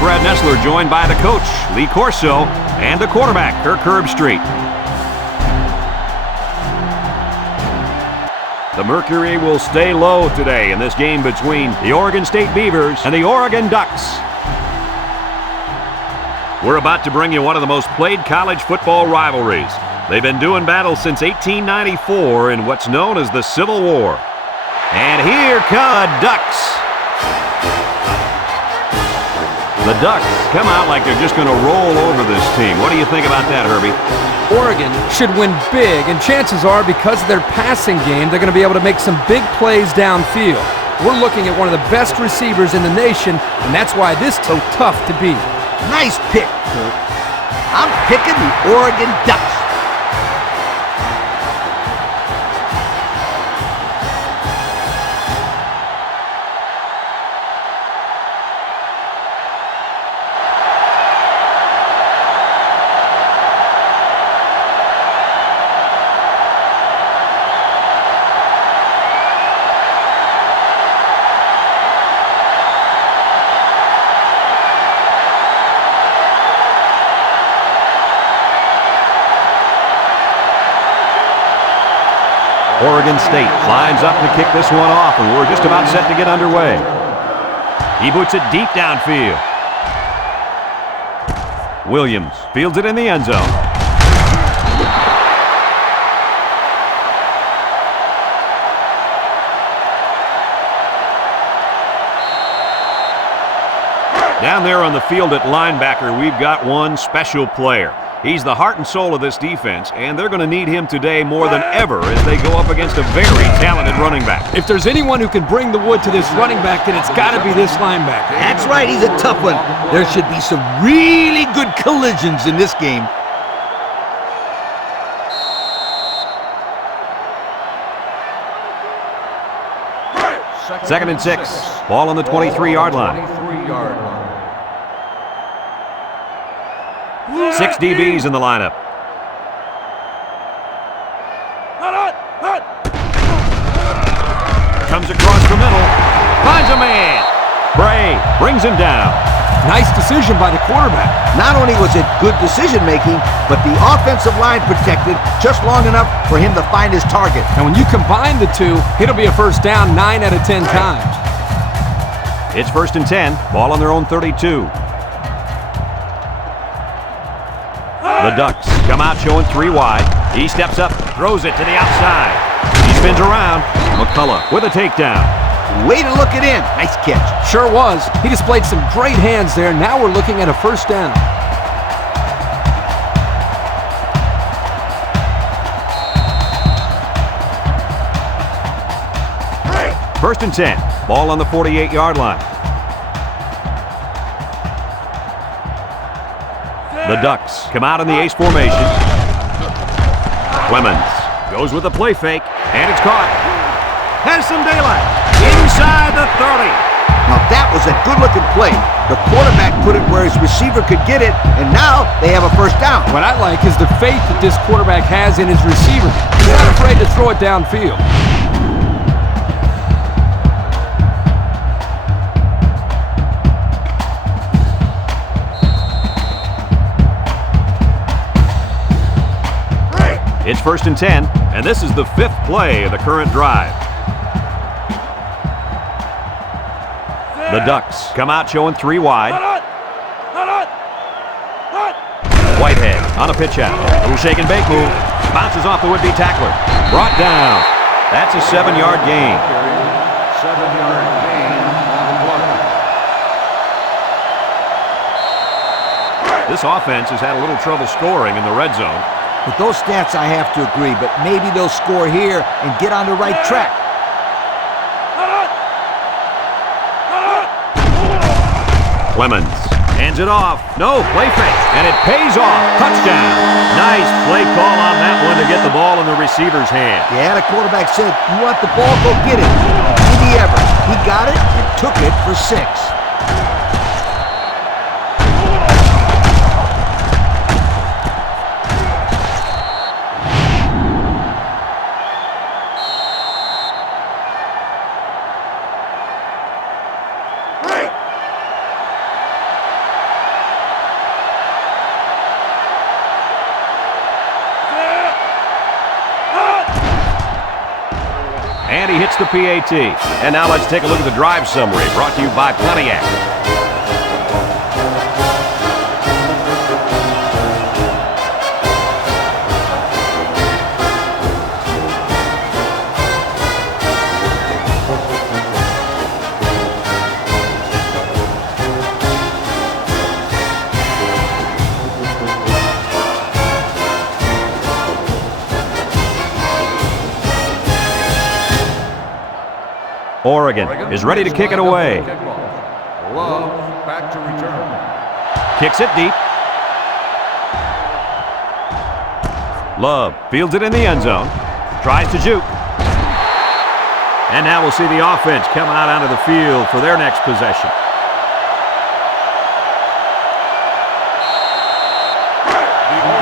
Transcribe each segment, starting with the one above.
Brad Nessler, joined by the coach, Lee Corso, and the quarterback, Kirk Herbstreit. The mercury will stay low today in this game between the Oregon State Beavers and the Oregon Ducks. We're about to bring you one of the most played college football rivalries. They've been doing battle since 1894 in what's known as the Civil War. And here come the Ducks. The Ducks come out like they're just going to roll over this team. What do you think about that, Herbie? Oregon should win big, and chances are, because of their passing game, they're going to be able to make some big plays downfield. We're looking at one of the best receivers in the nation, and that's why this is so tough to beat. Nice pick, Kirk. I'm picking the Oregon Ducks. Oregon State lines up to kick this one off, and we're just about set to get underway. He boots it deep downfield. Williams fields it in the end zone. Down there on the field at linebacker, we've got one special player. He's the heart and soul of this defense, and they're going to need him today more than ever as they go up against a very talented running back. If there's anyone who can bring the wood to this running back, then it's got to be this linebacker. That's right, he's a tough one. There should be some really good collisions in this game. Second and 6. Ball on the 23-yard line. 6 DBs in the lineup. Comes across the middle. Finds a man. Bray brings him down. Nice decision by the quarterback. Not only was it good decision-making, but the offensive line protected just long enough for him to find his target. And when you combine the two, it'll be a first down 9 out of 10 times. It's 1st and 10. Ball on their own 32. The Ducks come out showing 3 wide. He steps up, throws it to the outside. He spins around. McCullough with a takedown. Way to look it in. Nice catch. Sure was. He displayed some great hands there. Now we're looking at a first down. First and 10. Ball on the 48-yard line. The Ducks come out in the ace formation. Clemens goes with a play fake, and it's caught. Has some daylight. Inside the 30. Now that was a good-looking play. The quarterback put it where his receiver could get it, and now they have a first down. What I like is the faith that this quarterback has in his receiver. He's not afraid to throw it downfield. It's 1st and 10, and this is the 5th play of the current drive. The Ducks come out showing 3 wide. Whitehead on a pitch out. Little shake and bake move. Bounces off the would-be tackler. Brought down. That's a 7-yard gain. 7-yard gain on the play. This offense has had a little trouble scoring in the red zone. With those stats, I have to agree, but maybe they'll score here and get on the right track. Clemens hands it off. No, play fake, and it pays off. Touchdown. Nice play call on that one to get the ball in the receiver's hand. Yeah, the quarterback said, "You want the ball, go get it." Did he ever? He got it and took it for 6. And he hits the PAT. And now let's take a look at the drive summary brought to you by Pontiac. Oregon is ready to kick it away. Love back to return. Kicks it deep. Love fields it in the end zone. Tries to juke. And now we'll see the offense come out onto the field for their next possession.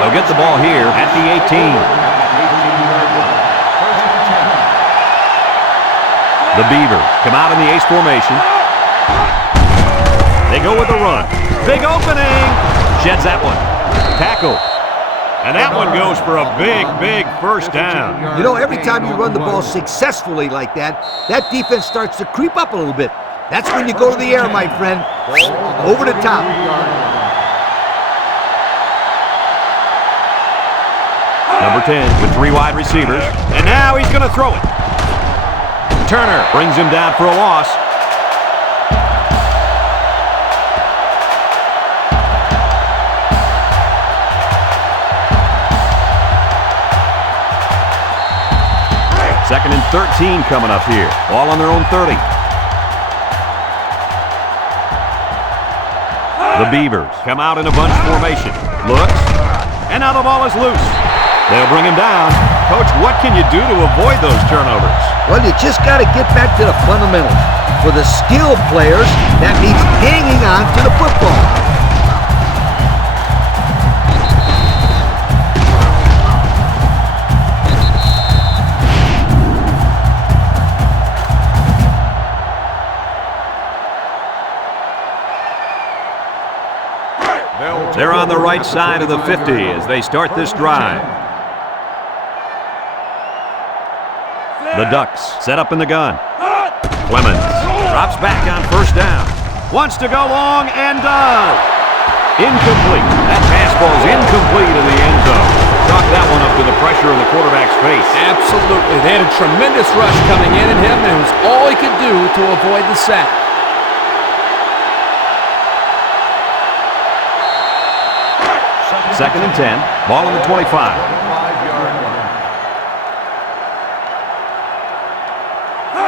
They'll get the ball here at the 18. The Beavers come out in the ace formation. They go with a run. Big opening. Sheds that one. Tackle. And that one goes for a big first down. You know, every time you run the ball successfully like that, that defense starts to creep up a little bit. That's when you go to the air, my friend. Over the top. Number 10 with 3 wide receivers. And now he's going to throw it. Turner brings him down for a loss. Second and 13 coming up here. Ball on their own 30. The Beavers come out in a bunch formation. Looks, and now the ball is loose. They'll bring him down. Coach, what can you do to avoid those turnovers? Well, you just got to get back to the fundamentals. For the skilled players, that means hanging on to the football. They're on the right side of the 50 as they start this drive. The Ducks set up in the gun. Clemens drops back on first down. Wants to go long and does. Incomplete. That pass ball's incomplete in the end zone. Chalk that one up to the pressure in the quarterback's face. Absolutely. They had a tremendous rush coming in at him, and it was all he could do to avoid the sack. Second and 10. Ball on the 25.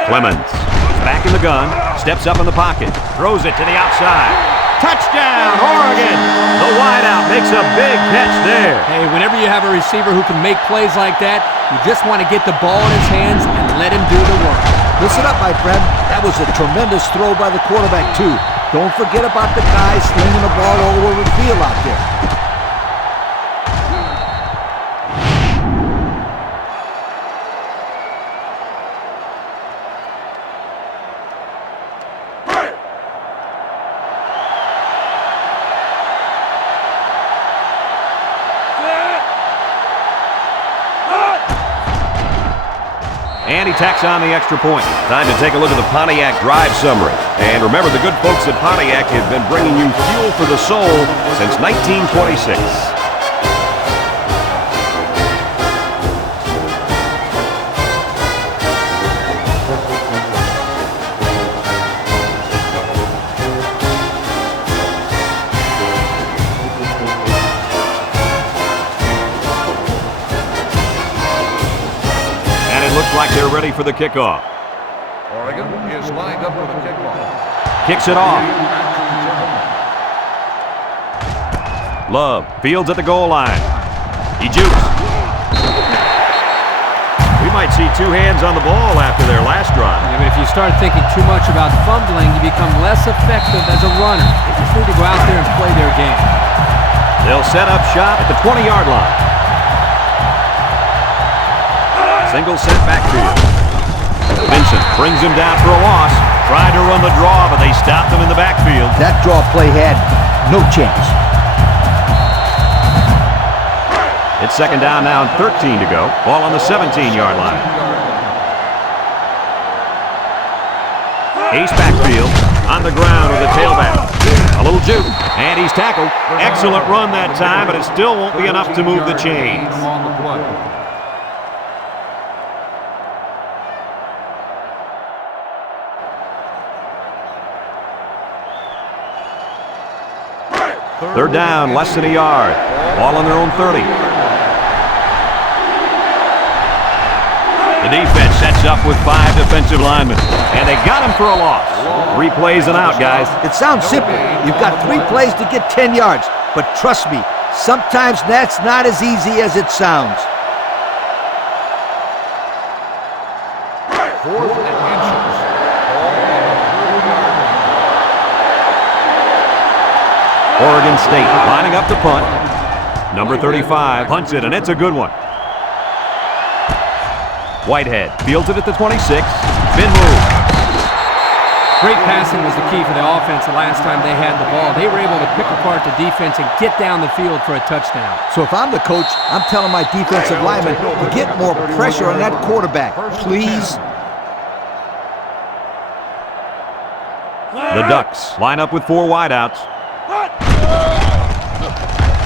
Clemens back in the gun. Steps up in the pocket. Throws it to the outside. Touchdown, Oregon! The wideout makes a big catch there. Hey, whenever you have a receiver who can make plays like that, you just want to get the ball in his hands and let him do the work. Listen up, my friend. That was a tremendous throw by the quarterback, too. Don't forget about the guys slinging the ball all over the field out there. And he tacks on the extra point. Time to take a look at the Pontiac drive summary. And remember, the good folks at Pontiac have been bringing you fuel for the soul since 1926. Looks like they're ready for the kickoff. Oregon is lined up for the kickoff. Kicks it off. Love fields at the goal line. He jukes. We might see 2 hands on the ball after their last drive. Yeah, but if you start thinking too much about fumbling, you become less effective as a runner. They just need to go out there and play their game. They'll set up shop at the 20-yard line. Single set backfield. Vincent brings him down for a loss. Tried to run the draw, but they stopped him in the backfield. That draw play had no chance. It's second down now and 13 to go. Ball on the 17-yard line. Ace backfield on the ground with a tailback. A little juke, and he's tackled. Excellent run that time, but it still won't be enough to move the chains. On the play. They're down less than a yard. Ball on their own 30. The defense sets up with 5 defensive linemen, and they got him for a loss. 3 plays and out, guys. It sounds simple. You've got 3 plays to get 10 yards. But trust me, sometimes that's not as easy as it sounds. 4th and inches. Oregon State lining up to punt. Number 35 punts it, and it's a good one. Whitehead fields it at the 26. Spin move. Great passing was the key for the offense the last time they had the ball. They were able to pick apart the defense and get down the field for a touchdown. So if I'm the coach, I'm telling my defensive linemen to get more pressure on that quarterback, please. The Ducks line up with 4 wideouts.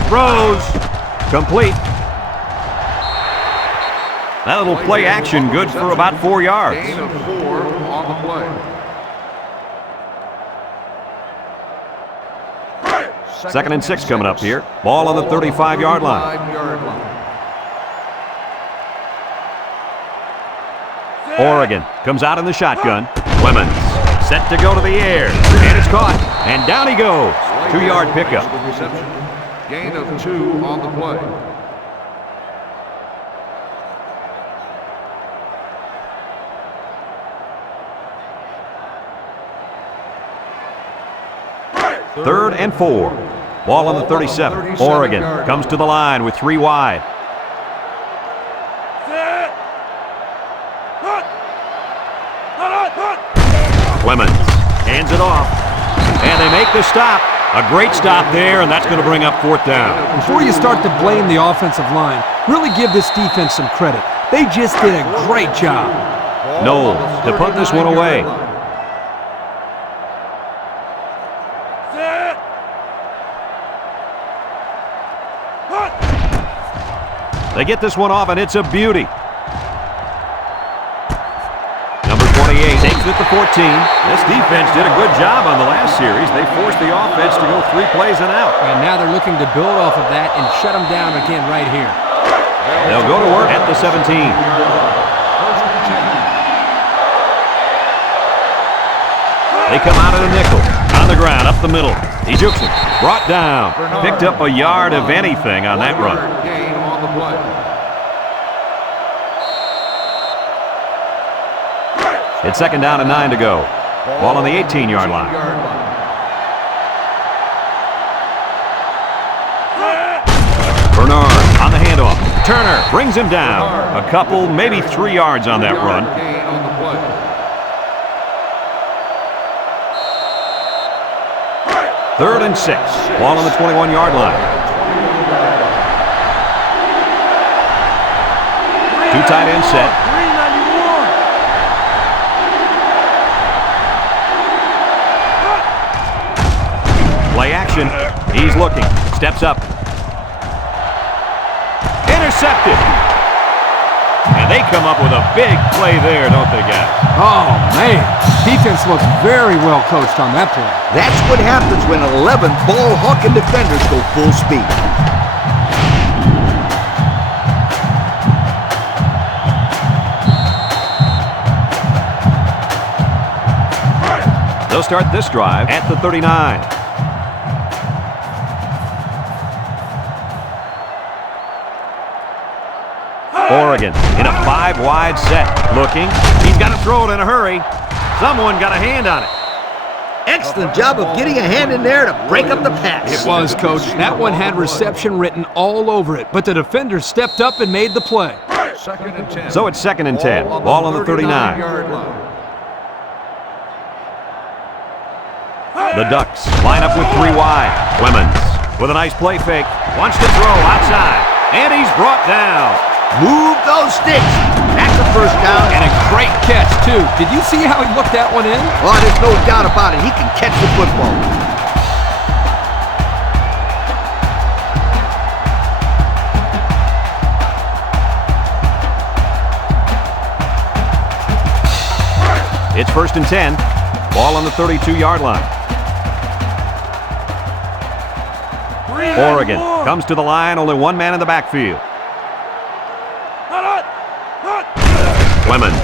Throws. Complete. That little play action good for about 4 yards. Gain of 4 on the play. Second and 6 coming up here. Ball on the 35-yard line. Oregon comes out in the shotgun. Clemens set to go to the air. And it's caught. And down he goes. 2-yard pickup. Gain of 2 on the play. Third and 4. Ball on the 37. Oregon comes to the line with 3 wide. Clemens hands it off. And they make the stop. A great stop there, and that's going to bring up 4th down. Before you start to blame the offensive line, really give this defense some credit. They just did a great job. Knowles to punt this one away. They get this one off, and it's a beauty. Number 28 takes it to 14. This defense did a good job on the last series. They forced the offense to go 3 plays and out. And now they're looking to build off of that and shut them down again right here. They'll go to work at the 17. They come out of the nickel. On the ground, up the middle. He jukes it. Brought down. Picked up a yard of anything on that run. Gain on the play. It's 2nd down and 9 to go. Ball on the 18-yard line. Bernard on the handoff. Turner brings him down. A couple, maybe 3 yards on that run. Gain on the play. Third and 6. Ball on the 21-yard line. 2 tight ends set. Play action. He's looking. Steps up. Intercepted. And they come up with a big play there, don't they, guys? Oh, man. Defense looks very well coached on that play. That's what happens when 11 ball-hawking defenders go full speed. They'll start this drive at the 39. Oregon in a 5-wide set. Looking. He's got to throw it in a hurry. Someone got a hand on it. Excellent job of getting a hand in there to break up the pass. It was, Coach. That one had reception written all over it, but the defender stepped up and made the play. 2nd and 10. So it's 2nd and 10. Ball on the 39. The Ducks line up with 3 wide. Clemens with a nice play fake. Wants to throw outside. And he's brought down. Move those sticks. That's a first down. And a great catch, too. do. Did you see how he looked that one in? Oh, there's no doubt about it. He can catch the football. It's 1st and 10. Ball on the 32-yard line. Oregon comes to the line, only one man in the backfield. Clemens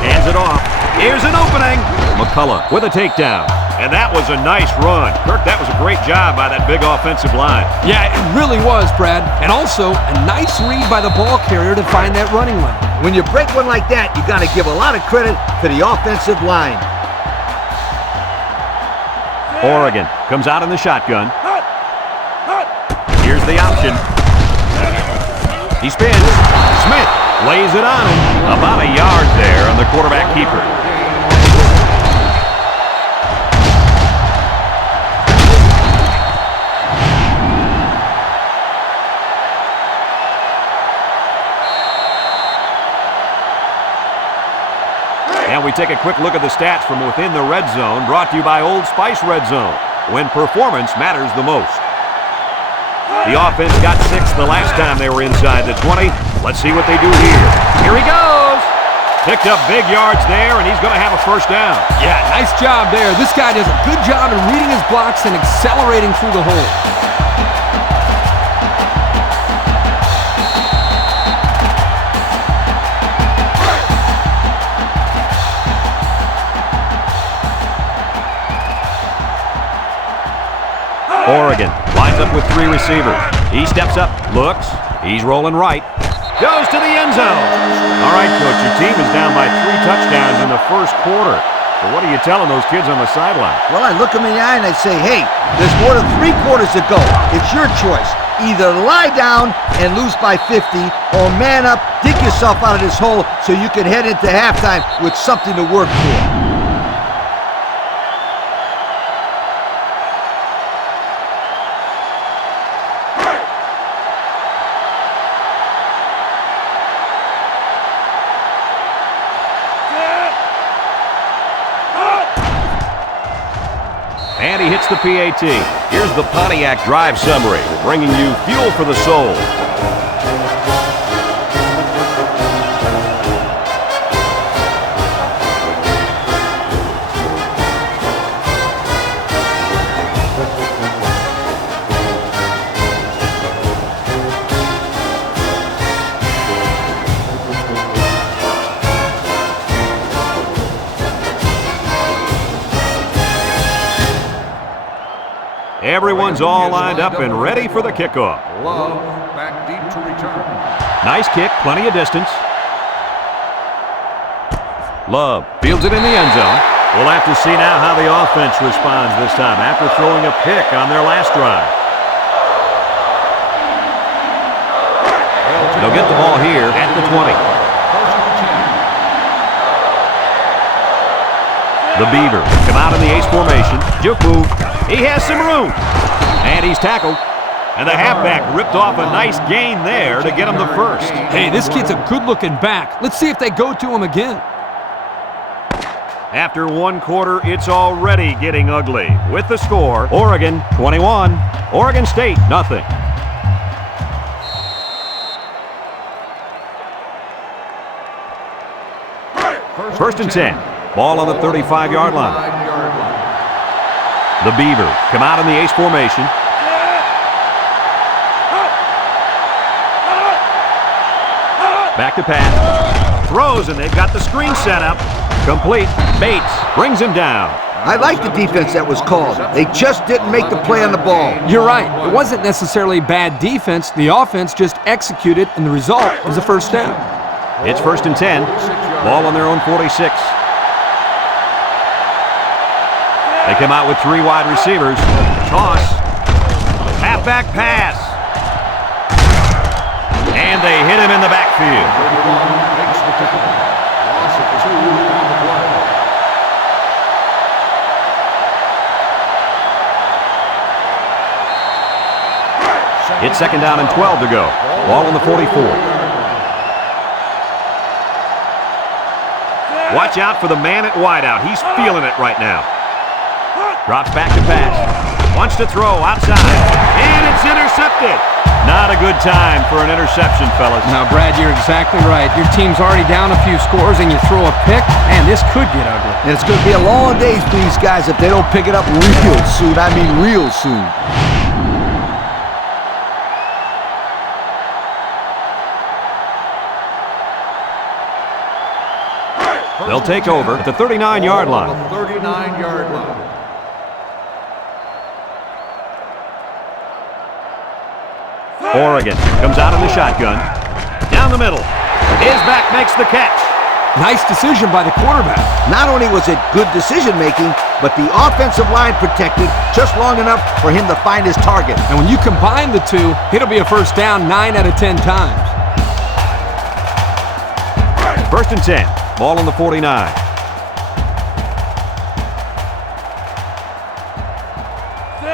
hands it off. Here's an opening. McCullough with a takedown. And that was a nice run. Kirk, that was a great job by that big offensive line. Yeah, it really was, Brad. And also, a nice read by the ball carrier to find that running lane. When you break one like that, you got to give a lot of credit to the offensive line. Oregon comes out in the shotgun. Here's the option. He spins. Smith lays it on him. About a yard there on the quarterback keeper. And we take a quick look at the stats from within the red zone, brought to you by Old Spice Red Zone, when performance matters the most. The offense got 6 the last time they were inside the 20. Let's see what they do here. Here he goes. Picked up big yards there, and he's going to have a first down. Yeah, nice job there. This guy does a good job in reading his blocks and accelerating through the hole. Oregon lines up with 3 receivers. He steps up, looks, he's rolling right, goes to the end zone. All right, Coach, your team is down by 3 touchdowns in the first quarter. So what are you telling those kids on the sideline? Well, I look them in the eye and I say, hey, there's more than 3 quarters to go. It's your choice. Either lie down and lose by 50 or man up, dig yourself out of this hole so you can head into halftime with something to work for. And he hits the PAT. Here's the Pontiac drive summary, bringing you fuel for the soul. Everyone's all lined up and ready for the kickoff. Love back deep to return. Nice kick, plenty of distance. Love fields it in the end zone. We'll have to see now how the offense responds this time after throwing a pick on their last drive. They'll get the ball here at the 20. The Beavers come out in the ace formation. Juke move. He has some room. And he's tackled. And the halfback ripped off a nice gain there to get him the first. Hey, this kid's a good-looking back. Let's see if they go to him again. After 1 quarter, it's already getting ugly. With the score, Oregon 21, Oregon State nothing. First and 10. Ball on the 35-yard line. The Beavers come out in the ace formation. Back to pass. Throws, and they've got the screen set up. Complete. Bates brings him down. I like the defense that was called. They just didn't make the play on the ball. You're right. It wasn't necessarily bad defense. The offense just executed, and the result was a first down. It's 1st and 10. Ball on their own 46. They come out with 3 wide receivers. Toss. Halfback pass. And they hit him in the backfield. It's 2nd down and 12 to go. Ball on the 44. Watch out for the man at wideout. He's feeling it right now. Drops back to pass. Wants to throw outside. And it's intercepted. Not a good time for an interception, fellas. Now, Brad, you're exactly right. Your team's already down a few scores, and you throw a pick, and this could get ugly. And it's going to be a long day for these guys if they don't pick it up real soon. I mean real soon. They'll take over at the 39-yard line. 39-yard line. Oregon comes out in the shotgun. Down the middle. His back makes the catch. Nice decision by the quarterback. Not only was it good decision-making, but the offensive line protected just long enough for him to find his target. And when you combine the two, it'll be a first down 9 out of 10 times. First and 10. Ball on the 49.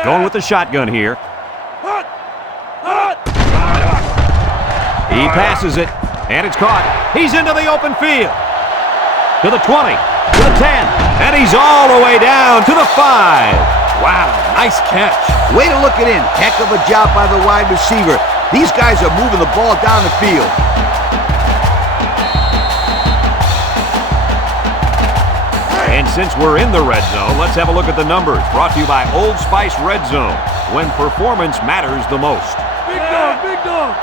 Going with the shotgun here. He passes it, and it's caught. He's into the open field. To the 20, to the 10, and he's all the way down to the 5. Wow, nice catch. Way to look it in. Heck of a job by the wide receiver. These guys are moving the ball down the field. And since we're in the red zone, let's have a look at the numbers. Brought to you by Old Spice Red Zone, when performance matters the most. Big dog, big dog.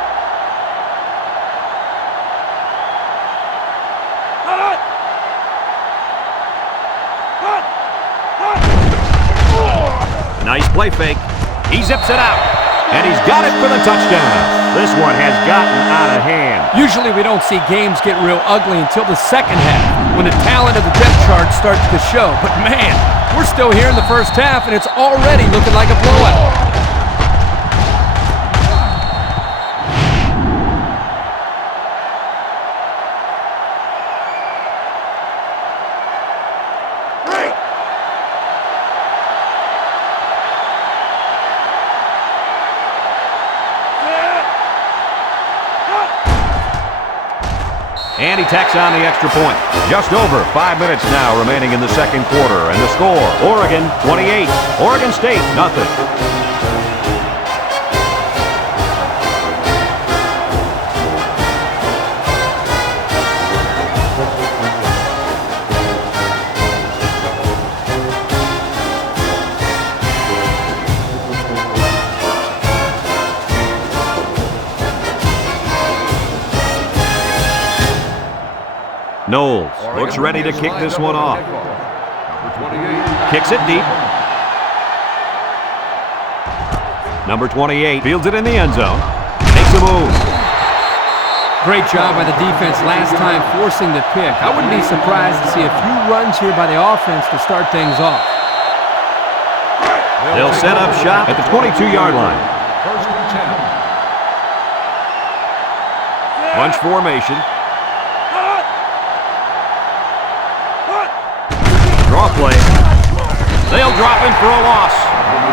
Nice play fake. He zips it out, and he's got it for the touchdown. This one has gotten out of hand. Usually we don't see games get real ugly until the second half, when the talent of the depth chart starts to show. But man, we're still here in the first half, and it's already looking like a blowout. And he tacks on the extra point. Just over 5 minutes now remaining in the second quarter. And the score, Oregon 28, Oregon State nothing. Knowles looks ready to kick this one off. Kicks it deep. Number 28 fields it in the end zone. Makes a move. Great job by the defense last time forcing the pick. I wouldn't be surprised to see a few runs here by the offense to start things off. They'll set up shop at the 22-yard line. First and 10. Bunch formation. Draw play. They'll drop him for a loss.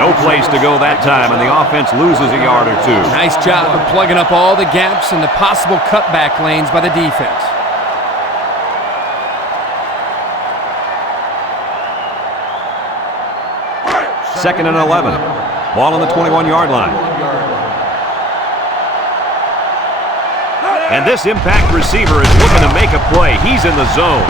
No place to go that time, and the offense loses a yard or two. Nice job of plugging up all the gaps and the possible cutback lanes by the defense. Second and 11. Ball on the 21-yard line. And this impact receiver is looking to make a play. He's in the zone.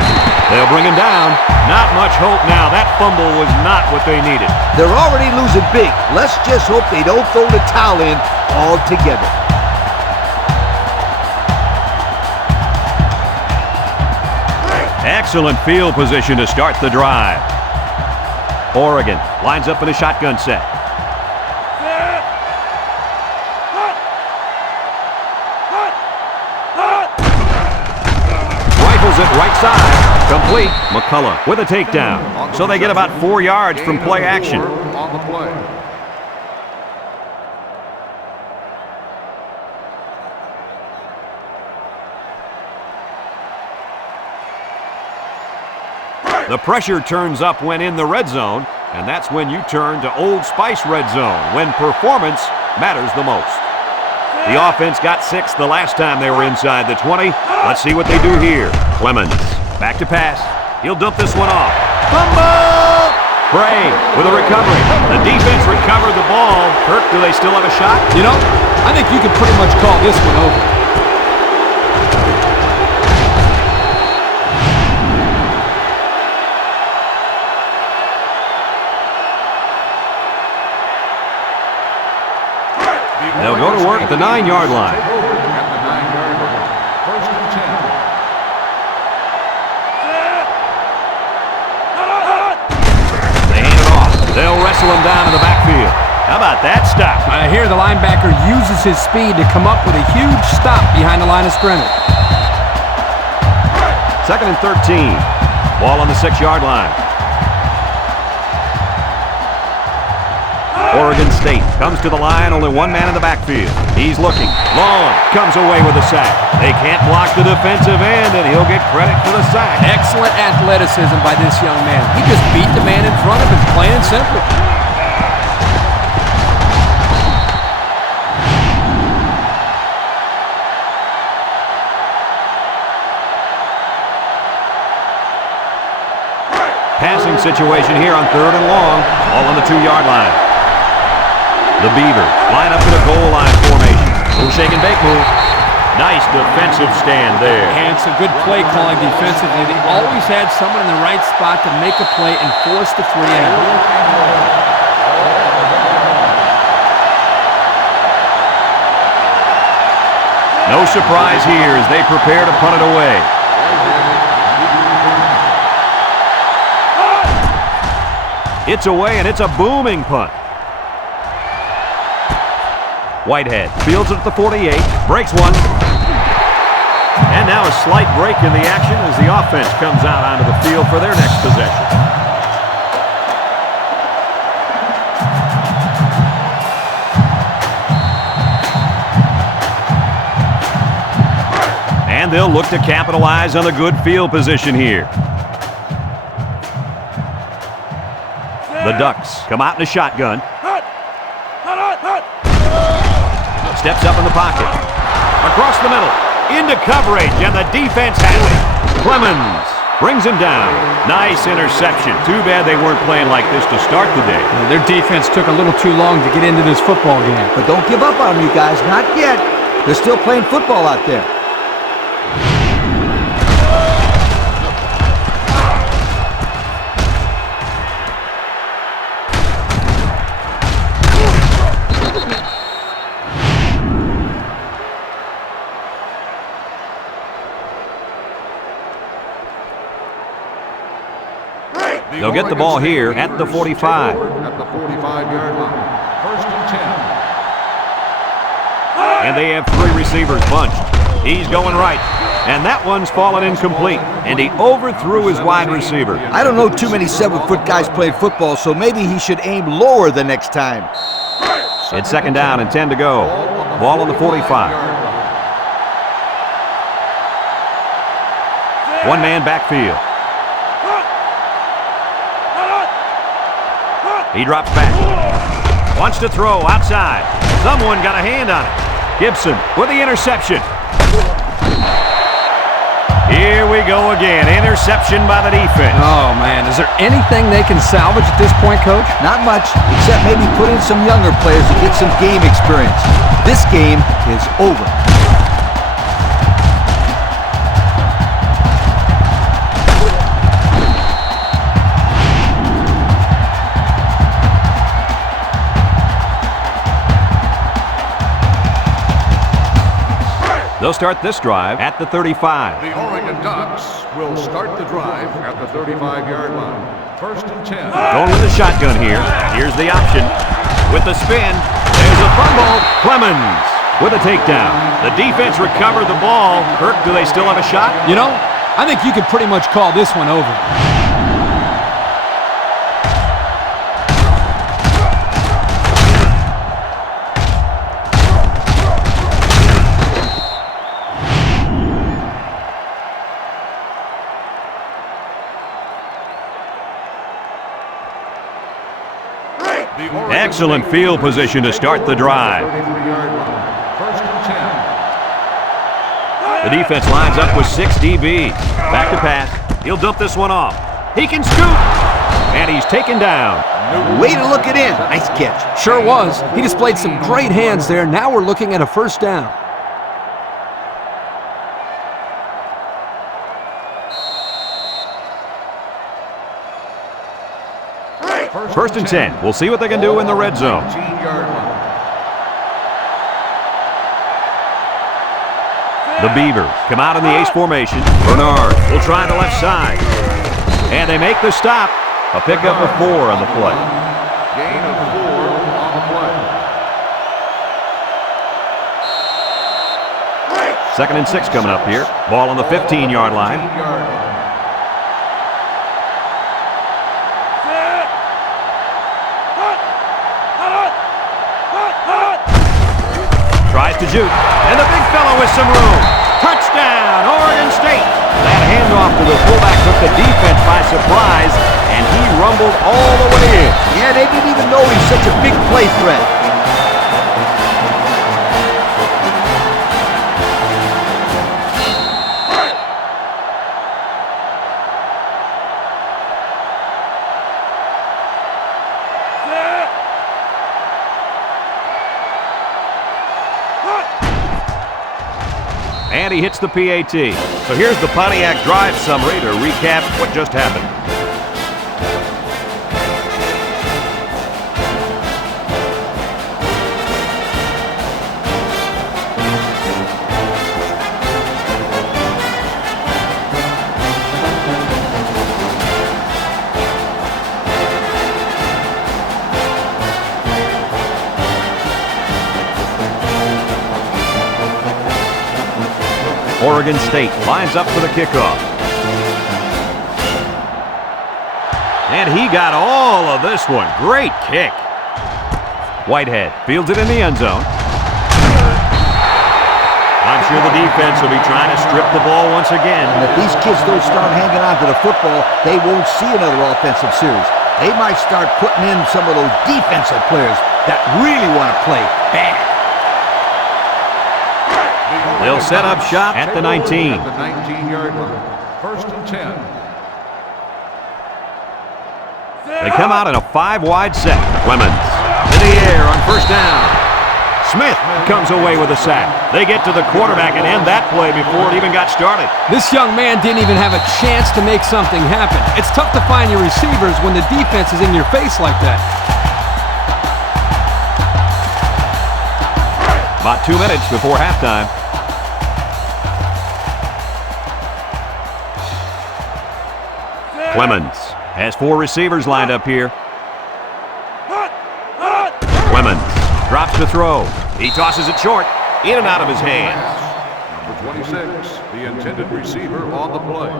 They'll bring him down. Not much hope now. That fumble was not what they needed. They're already losing big. Let's just hope they don't throw the towel in altogether. Excellent field position to start the drive. Oregon lines up in a shotgun set. Rifles it right side. Complete. McCullough with a takedown. So they get about 4 yards from play action. On the play. The pressure turns up when in the red zone, and that's when you turn to Old Spice Red Zone, when performance matters the most. The offense got 6 the last time they were inside the 20. Let's see what they do here. Clemens back to pass. He'll dump this one off. Fumble! Bray with a recovery. The defense recovered the ball. Kirk, do they still have a shot? You know, I think you can pretty much call this one over. They'll go to work at the 9-yard line. First and 10. They hand it off. They'll wrestle him down in the backfield. How about that stop? Here the linebacker uses his speed to come up with a huge stop behind the line of scrimmage. 2nd and 13. Ball on the 6-yard line. Oregon State comes to the line, only one man in the backfield. He's looking. Long comes away with a sack. They can't block the defensive end, and he'll get credit for the sack. Excellent athleticism by this young man. He just beat the man in front of him, plain and simple. Passing situation here on 3rd and long. All on the 2-yard line. The Beavers line up in a goal line formation. Little shake and bake move. Nice defensive stand there. And some good play calling defensively. They always had someone in the right spot to make a play and force the 3 and out. No surprise here as they prepare to punt it away. It's away, and it's a booming punt. Whitehead fields it at the 48, breaks one. And now a slight break in the action as the offense comes out onto the field for their next possession. And they'll look to capitalize on the good field position here. The Ducks come out in a shotgun. Steps up in the pocket. Across the middle. Into coverage, and the defense has it. Clemens brings him down. Nice interception. Too bad they weren't playing like this to start the day. Their defense took a little too long to get into this football game. But don't give up on them, you guys. Not yet. They're still playing football out there. They'll get the ball here at the 45. At the 45-yard line. First and 10. And they have 3 receivers bunched. He's going right. And that one's fallen incomplete. And he overthrew his wide receiver. I don't know too many 7-foot guys playing football, so maybe he should aim lower the next time. It's 2nd down and 10 to go. Ball on the 45. One-man backfield. He drops back. Wants to throw outside. Someone got a hand on it. Gibson with the interception. Here we go again. Interception by the defense. Oh, man. Is there anything they can salvage at this point, Coach? Not much, except maybe put in some younger players to get some game experience. This game is over. They'll start this drive at the 35. The Oregon Ducks will start the drive at the 35-yard line. First and 10. Going with the shotgun here. Here's the option. With the spin, there's a fumble. Clemens with a takedown. The defense recovered the ball. Kirk, do they still have a shot? You know, I think you could pretty much call this one over. Excellent field position to start the drive. First and 10. The defense lines up with 6 DBs. Back to pass. He'll dump this one off. He can scoop. And he's taken down. Way to look it in. Nice catch. Sure was. He displayed some great hands there. Now we're looking at a first down. First and 10. We'll see what they can do in the red zone. 19-yard line. The Beavers come out in the ace formation. Bernard will try the left side. And they make the stop. A pickup of 4 on the play. Gain of 4 on the play. Second and 6 coming up here. Ball on the 15-yard line. 15-yard line. Tries to juke. And the big fellow with some room. Touchdown, Oregon State. That handoff to the fullback took the defense by surprise, and he rumbled all the way in. Yeah, they didn't even know he's such a big play threat. And he hits the PAT. So here's the Pontiac drive summary to recap what just happened. Oregon State lines up for the kickoff. And he got all of this one. Great kick. Whitehead fields it in the end zone. I'm sure the defense will be trying to strip the ball once again. And if these kids don't start hanging on to the football, they won't see another offensive series. They might start putting in some of those defensive players that really want to play bad. They'll set up shop at the 19. At the 19-yard line. First and 10. They come out in a 5-wide set. Clemens in the air on first down. Smith comes away with a sack. They get to the quarterback and end that play before it even got started. This young man didn't even have a chance to make something happen. It's tough to find your receivers when the defense is in your face like that. About 2 minutes before halftime. Clemens has 4 receivers lined up here. Clemens drops to throw. He tosses it short, in and out of his hands. Number 26, the intended receiver on the play.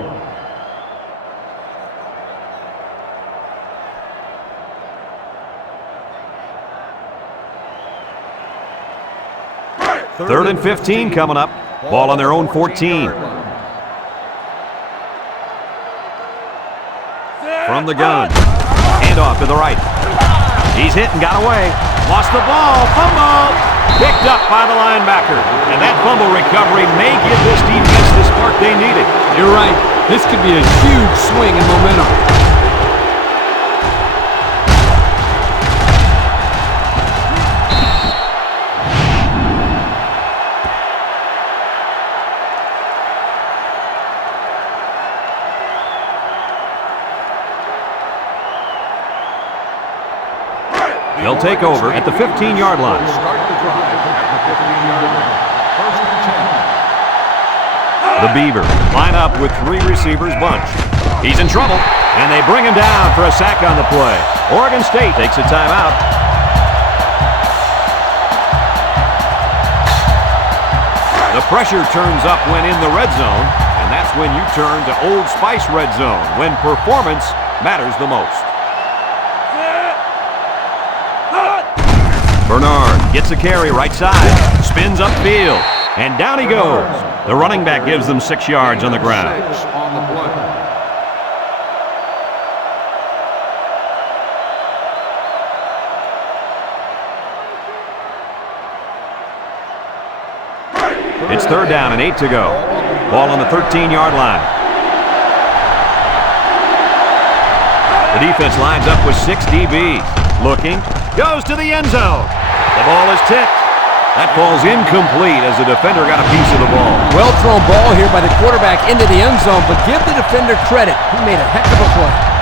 Third and 15 coming up. Ball on their own 14. From the gun. Hand off to the right. He's hit and got away. Lost the ball. Fumble. Picked up by the linebacker. And that fumble recovery may give this defense the spark they needed. You're right. This could be a huge swing in momentum. They'll take over at the 15-yard line. Start the drive at the 15-yard line. First and 10. The Beavers line up with 3 receivers bunched. He's in trouble, and they bring him down for a sack on the play. Oregon State takes a timeout. The pressure turns up when in the red zone, and that's when you turn to Old Spice red zone, when performance matters the most. Bernard gets a carry right side, spins upfield, and down he goes. The running back gives them 6 yards on the ground. 6 on the play. It's third down and 8 to go. Ball on the 13-yard line. The defense lines up with 6 DBs. Looking, goes to the end zone. The ball is tipped. That ball's incomplete as the defender got a piece of the ball. Well thrown ball here by the quarterback into the end zone, but give the defender credit. He made a heck of a play.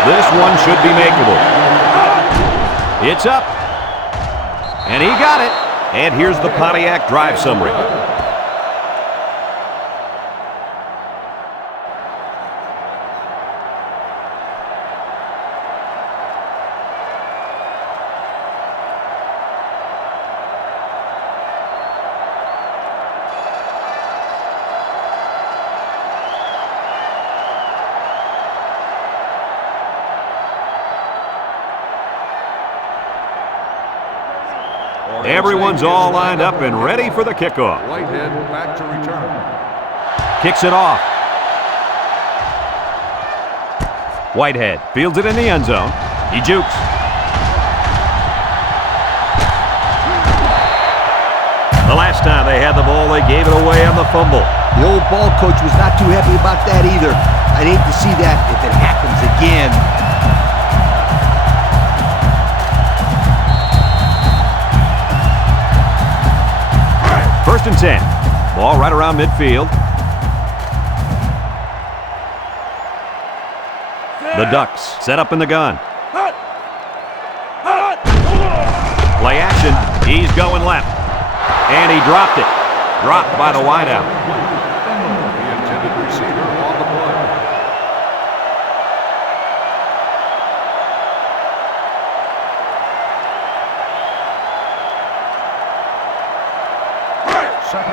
This one should be makeable. It's up. And he got it. And here's the Pontiac drive summary. Everyone's all lined up and ready for the kickoff. Whitehead back to return. Kicks it off. Whitehead fields it in the end zone. He jukes. The last time they had the ball, they gave it away on the fumble. The old ball coach was not too happy about that either. I'd hate to see that if it happens again. First and 10. Ball right around midfield. The Ducks set up in the gun. Play action. He's going left. And he dropped it. Dropped by the wideout. The intended receiver on the play.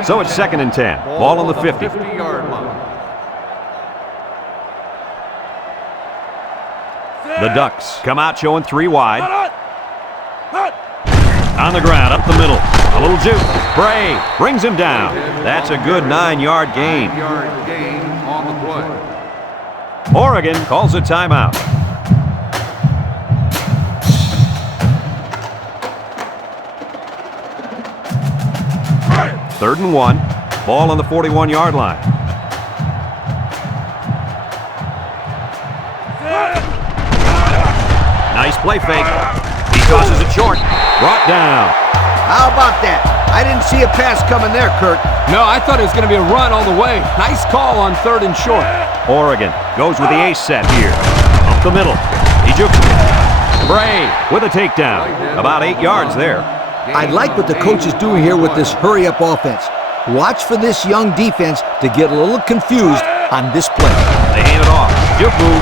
So it's second and 10. Ball on the 50. 50-yard line. The Ducks come out showing 3 wide. On the ground, up the middle. A little juke. Bray brings him down. That's a good 9-yard gain. 9-yard gain on the play. Oregon calls a timeout. Third and 1. Ball on the 41-yard line. Nice play fake. He tosses it short. Brought down. How about that? I didn't see a pass coming there, Kurt. No, I thought it was going to be a run all the way. Nice call on third and short. Oregon goes with the ace set here. Up the middle. He jukes it. Bray with a takedown. About 8 yards there. I like what the coach is doing here with this hurry-up offense. Watch for this young defense to get a little confused on this play. They hand it off. Juke move.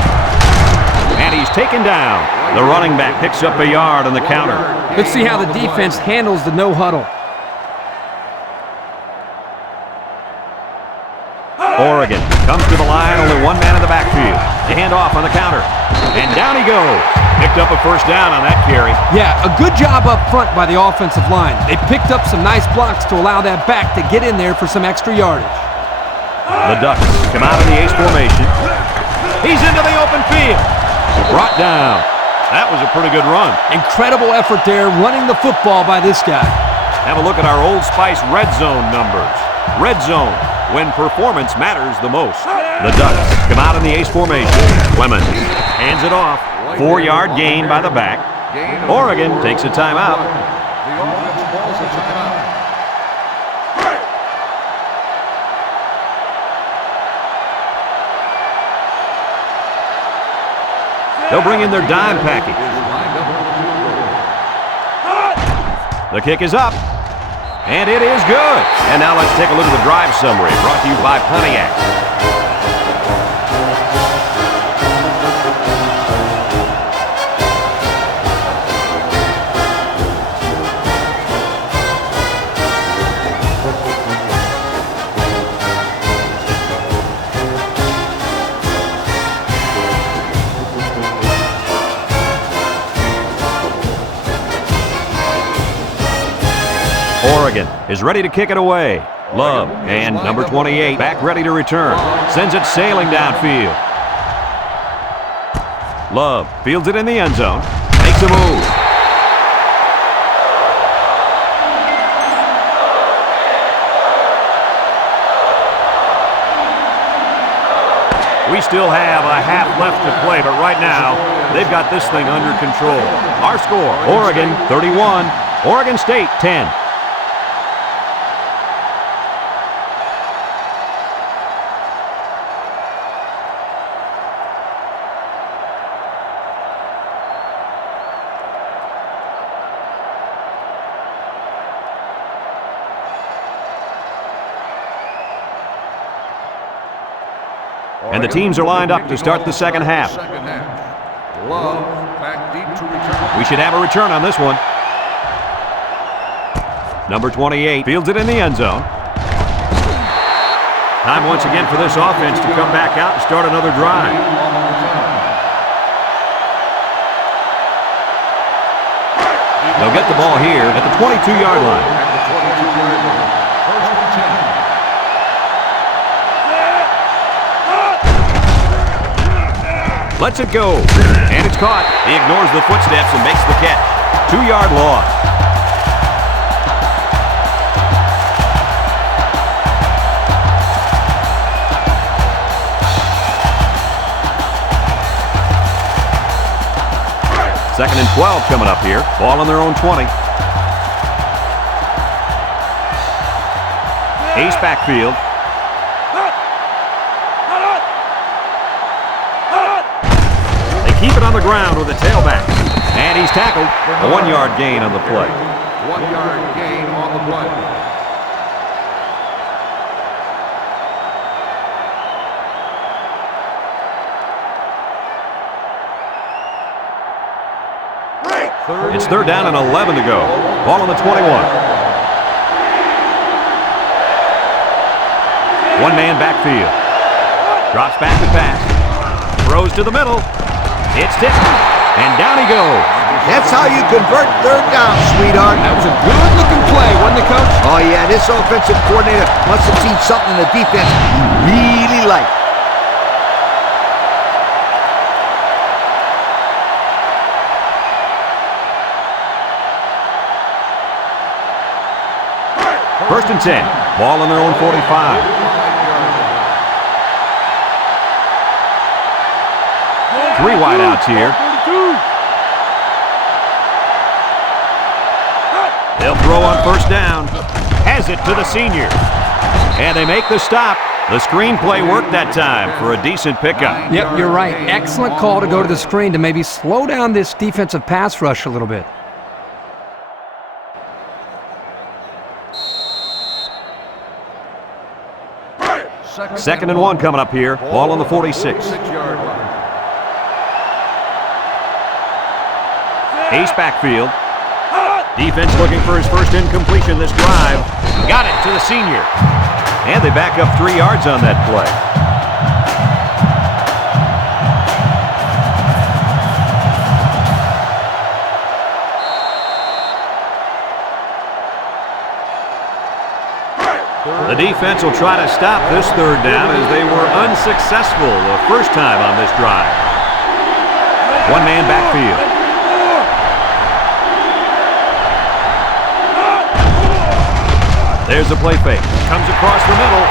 And he's taken down. The running back picks up a yard on the counter. Let's see how the defense handles the no huddle. Oregon comes to the line, only 1 man in the backfield. They hand off on the counter. And down he goes. Picked up a first down on that carry. Yeah, a good job up front by the offensive line. They picked up some nice blocks to allow that back to get in there for some extra yardage. The Ducks come out in the ace formation. He's into the open field. Brought down. That was a pretty good run. Incredible effort there running the football by this guy. Have a look at our Old Spice red zone numbers. Red zone, when performance matters the most. The Ducks come out in the ace formation. Clemens hands it off. 4-yard gain by the back. Oregon takes a timeout. The offense calls a timeout. They'll bring in their dime package. The kick is up. And it is good. And now let's take a look at the drive summary brought to you by Pontiac. Oregon is ready to kick it away. Love, and number 28, back ready to return. Sends it sailing downfield. Love fields it in the end zone. Makes a move. We still have a half left to play, but right now, they've got this thing under control. Our score, Oregon 31, Oregon State 10. And the teams are lined up to start the second half. Love back deep to return. We should have a return on this one. Number 28 fields it in the end zone. Time once again for this offense to come back out and start another drive. They'll get the ball here at the 22-yard line. First and 10. Lets it go, and it's caught. He ignores the footsteps and makes the catch. 2-yard loss. Second and 12 coming up here. Ball on their own 20. Ace backfield. Keep it on the ground with a tailback. And he's tackled. A 1-yard gain on the play. 1-yard gain on the play. It's third down and 11 to go. Ball on the 21. One-man backfield. Drops back to pass. Throws to the middle. It's tipped, and down he goes. That's how you convert third down, sweetheart. That was a good-looking play, wasn't it, Coach? Oh, yeah, this offensive coordinator must have seen something in the defense he really liked. First and 10. Ball on their own 45. 3 wideouts here. They'll throw on first down. Has it to the senior. And they make the stop. The screenplay worked that time for a decent pickup. Yep, you're right. Excellent call to go to the screen to maybe slow down this defensive pass rush a little bit. Second and 1 coming up here. Ball on the 46. 6-yard line. Ace backfield. Defense looking for his first incompletion this drive. Got it to the senior. And they back up 3 yards on that play. The defense will try to stop this third down as they were unsuccessful the first time on this drive. One-man backfield. There's the play fake. Comes across the middle.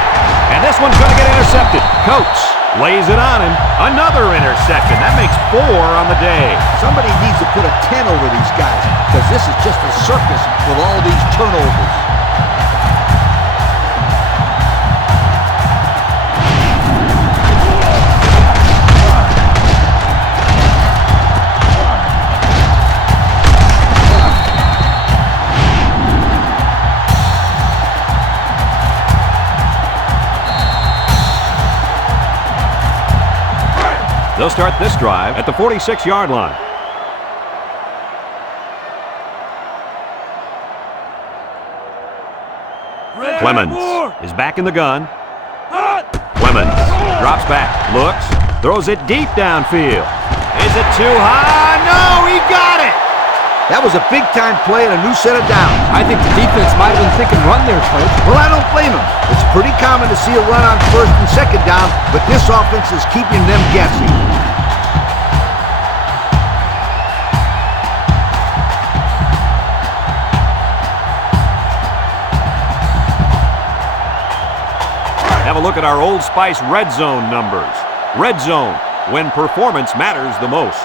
And this one's going to get intercepted. Coates lays it on him. Another interception. That makes 4 on the day. Somebody needs to put a 10 over these guys because this is just a circus with all these turnovers. They'll start this drive at the 46-yard line. Clemens is back in the gun. Clemens drops back, looks, throws it deep downfield. Is it too high? No, he got it! That was a big-time play and a new set of downs. I think the defense might have been thinking run there, Coach. Well, I don't blame them. It's pretty common to see a run on first and second down, but this offense is keeping them guessing. Have a look at our Old Spice red zone numbers. Red zone, when performance matters the most.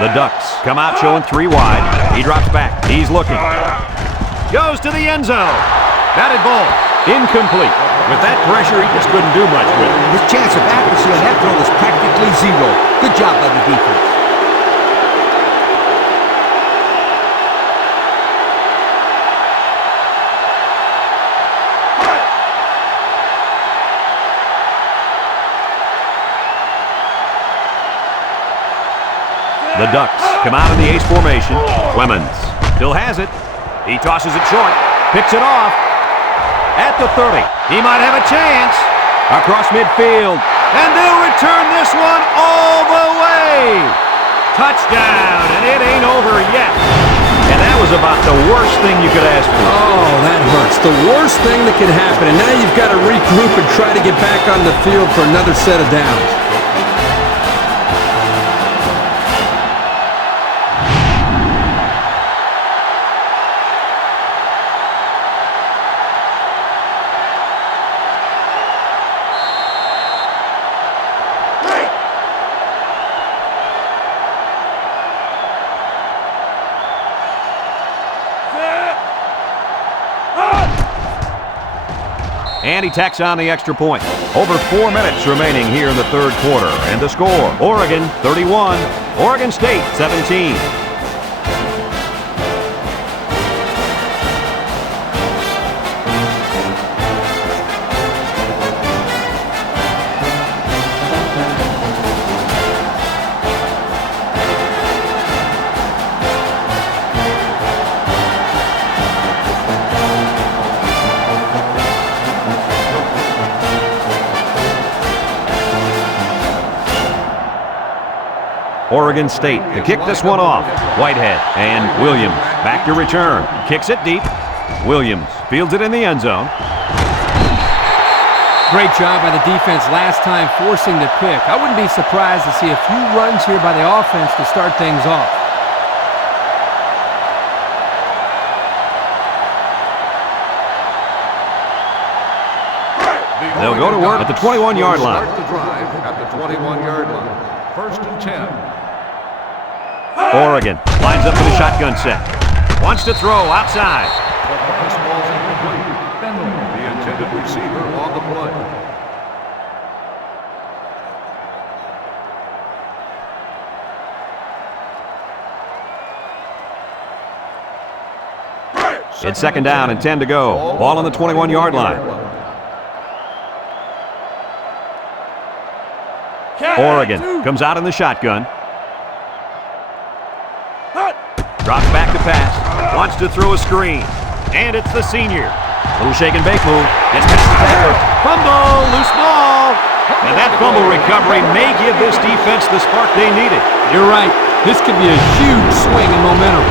The Ducks come out showing 3 wide. He drops back. He's looking. Goes to the end zone. Batted ball. Incomplete. With that pressure, he just couldn't do much with it. His chance of accuracy on that throw was practically zero. Good job by the defense. The Ducks come out in the ace formation. Clemens still has it. He tosses it short. Picks it off. At the 30. He might have a chance. Across midfield. And they'll return this one all the way. Touchdown. And it ain't over yet. And that was about the worst thing you could ask for. Oh, that hurts. The worst thing that could happen. And now you've got to regroup and try to get back on the field for another set of downs. And he tacks on the extra point. Over 4 minutes remaining here in the third quarter. And the score, Oregon 31, Oregon State 17. Oregon State to kick this one off. Whitehead and Williams back to return. Kicks it deep. Williams fields it in the end zone. Great job by the defense last time forcing the pick. I wouldn't be surprised to see a few runs here by the offense to start things off. They'll go to work at the 21-yard line. Start the drive at the 21-yard line. First and 10. Oregon lines up for the shotgun set. Wants to throw outside. The pass ball's incomplete. Bentley, the intended receiver on the play. It's second down and 10 to go. Ball on the 21-yard line. Oregon comes out in the shotgun. Drops back to pass. Wants to throw a screen. And it's the senior. Little shake and bake move. Gets past the tackler. Fumble, loose ball. And that fumble recovery may give this defense the spark they needed. You're right. This could be a huge swing in momentum.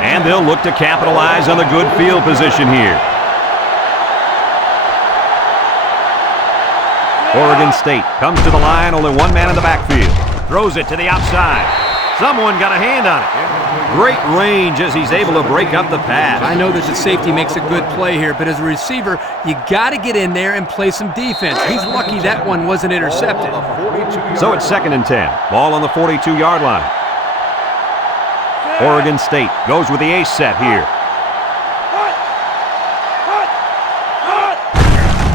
And they'll look to capitalize on the good field position here. Oregon State comes to the line, only one man in the backfield. Throws it to the outside. Someone got a hand on it. Great range as he's able to break up the pass. I know that the safety makes a good play here, but as a receiver, you got to get in there and play some defense. He's lucky that one wasn't intercepted. So it's second and 10. Ball on the 42-yard line. Oregon State goes with the ace set here.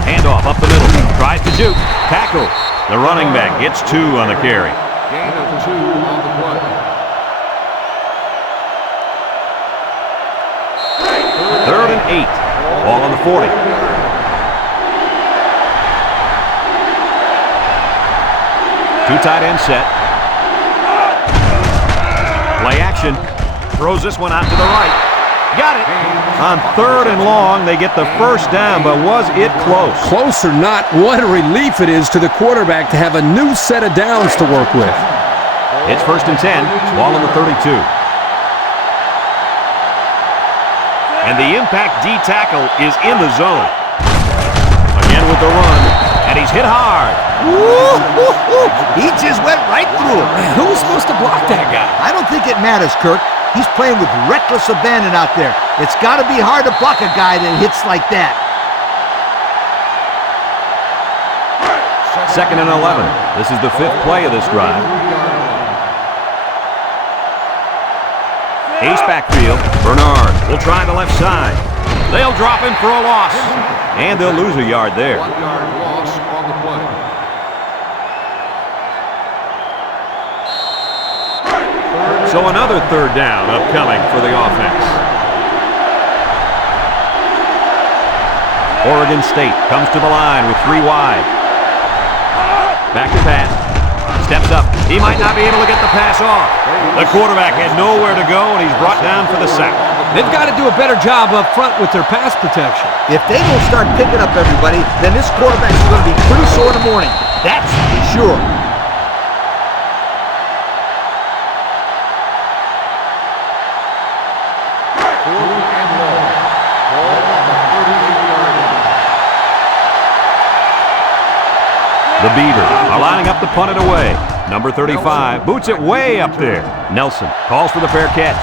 Handoff up the middle. Tries to juke. Tackle. The running back gets 2 on the carry. Gain of 2 on the play. Third and 8. Ball on the 40. Two tight end set. Play action. Throws this one out to the right. Got it. On 3rd and long, they get the first down, but was it close? Close or not, what a relief it is to the quarterback to have a new set of downs to work with. It's 1st and 10. Ball on the 32. And the impact D tackle is in the zone. Again with the run, and he's hit hard. Woo-hoo-hoo. He just went right through him. Man, who was supposed to block that guy? I don't think it matters, Kirk. He's playing with reckless abandon out there. It's got to be hard to block a guy that hits like that. 2nd and 11. This is the 5th play of this drive. Ace backfield. Bernard will try the left side. They'll drop him for a loss. And they'll lose a yard there. 1 yard loss on the play. So another 3rd down upcoming for the offense. Oregon State comes to the line with 3 wide. Back to pass. Steps up. He might not be able to get the pass off. The quarterback had nowhere to go, and he's brought down for the sack. They've got to do a better job up front with their pass protection. If they don't start picking up everybody, then this quarterback is going to be pretty sore in the morning. That's for sure. The Beavers are lining up to punt it away. Number 35 boots it way up there. Nelson calls for the fair catch.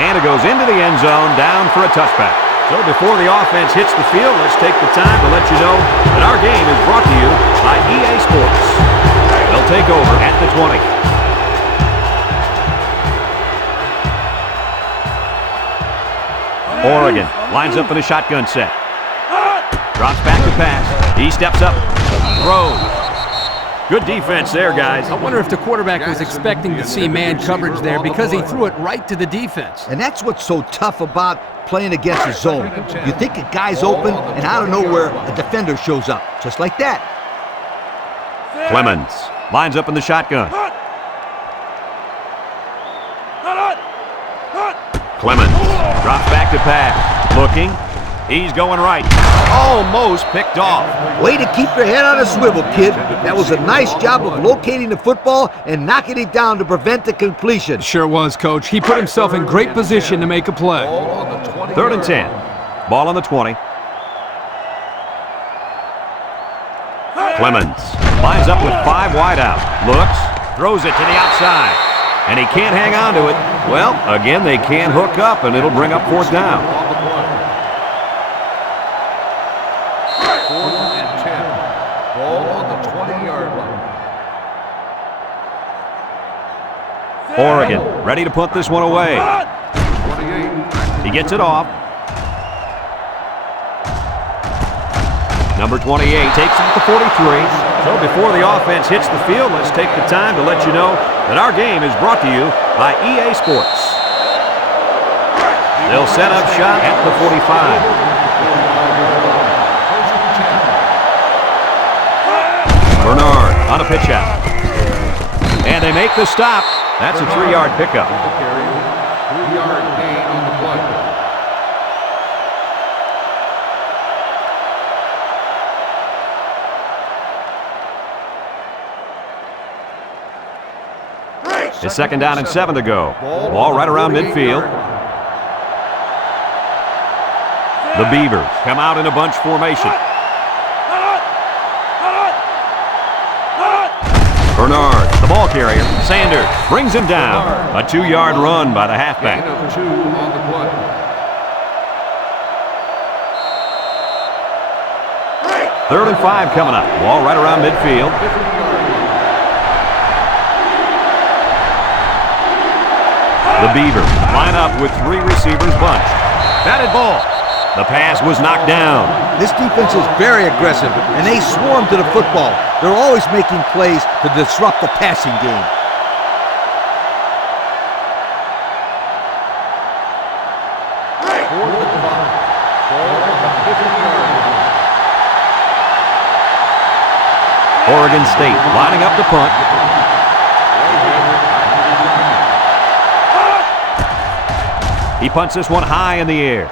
And it goes into the end zone, down for a touchback. So before the offense hits the field, let's take the time to let you know that our game is brought to you by EA Sports. They'll take over at the 20. Oregon lines up in a shotgun set. Drops back to pass. He steps up. Throws. Good defense there, guys. I wonder if the quarterback was expecting to see man coverage there because he threw it right to the defense. And that's what's so tough about playing against a zone. You think a guy's open, and out of nowhere, a defender shows up. Just like that. Clemens lines up in the shotgun. Clemens drops back to pass. Looking. He's going right. Almost picked off. Way to keep your head on a swivel, kid. That was a nice job of locating the football and knocking it down to prevent the completion. Sure was, Coach. He put himself in great position to make a play. 3rd and 10. Ball on the 20. Clemens lines up with 5 wide out. Looks, throws it to the outside. And he can't hang on to it. Well, again, they can't hook up, and it'll bring up 4th down. 4th and 10. Ball on the 20-yard line. Oregon ready to punt this one away. 28. He gets it off. Number 28 takes it to the 43. So before the offense hits the field, let's take the time to let you know that our game is brought to you by EA Sports. They'll set up shot at the 45. Bernard on a pitch out. And they make the stop. That's a 3-yard pickup. 3-yard gain on the play. It's 2nd down and 7 to go. Ball right around midfield. The Beavers come out in a bunch formation. Bernard, the ball carrier. Sanders brings him down. A 2-yard run by the halfback. Gain of 2 on the play. Third and 5 coming up. Ball right around midfield. 50-yard line. The Beavers line up with 3 receivers bunched. Batted ball. The pass was knocked down. This defense is very aggressive, and they swarm to the football. They're always making plays to disrupt the passing game. Oregon State lining up to punt. He punts this one high in the air.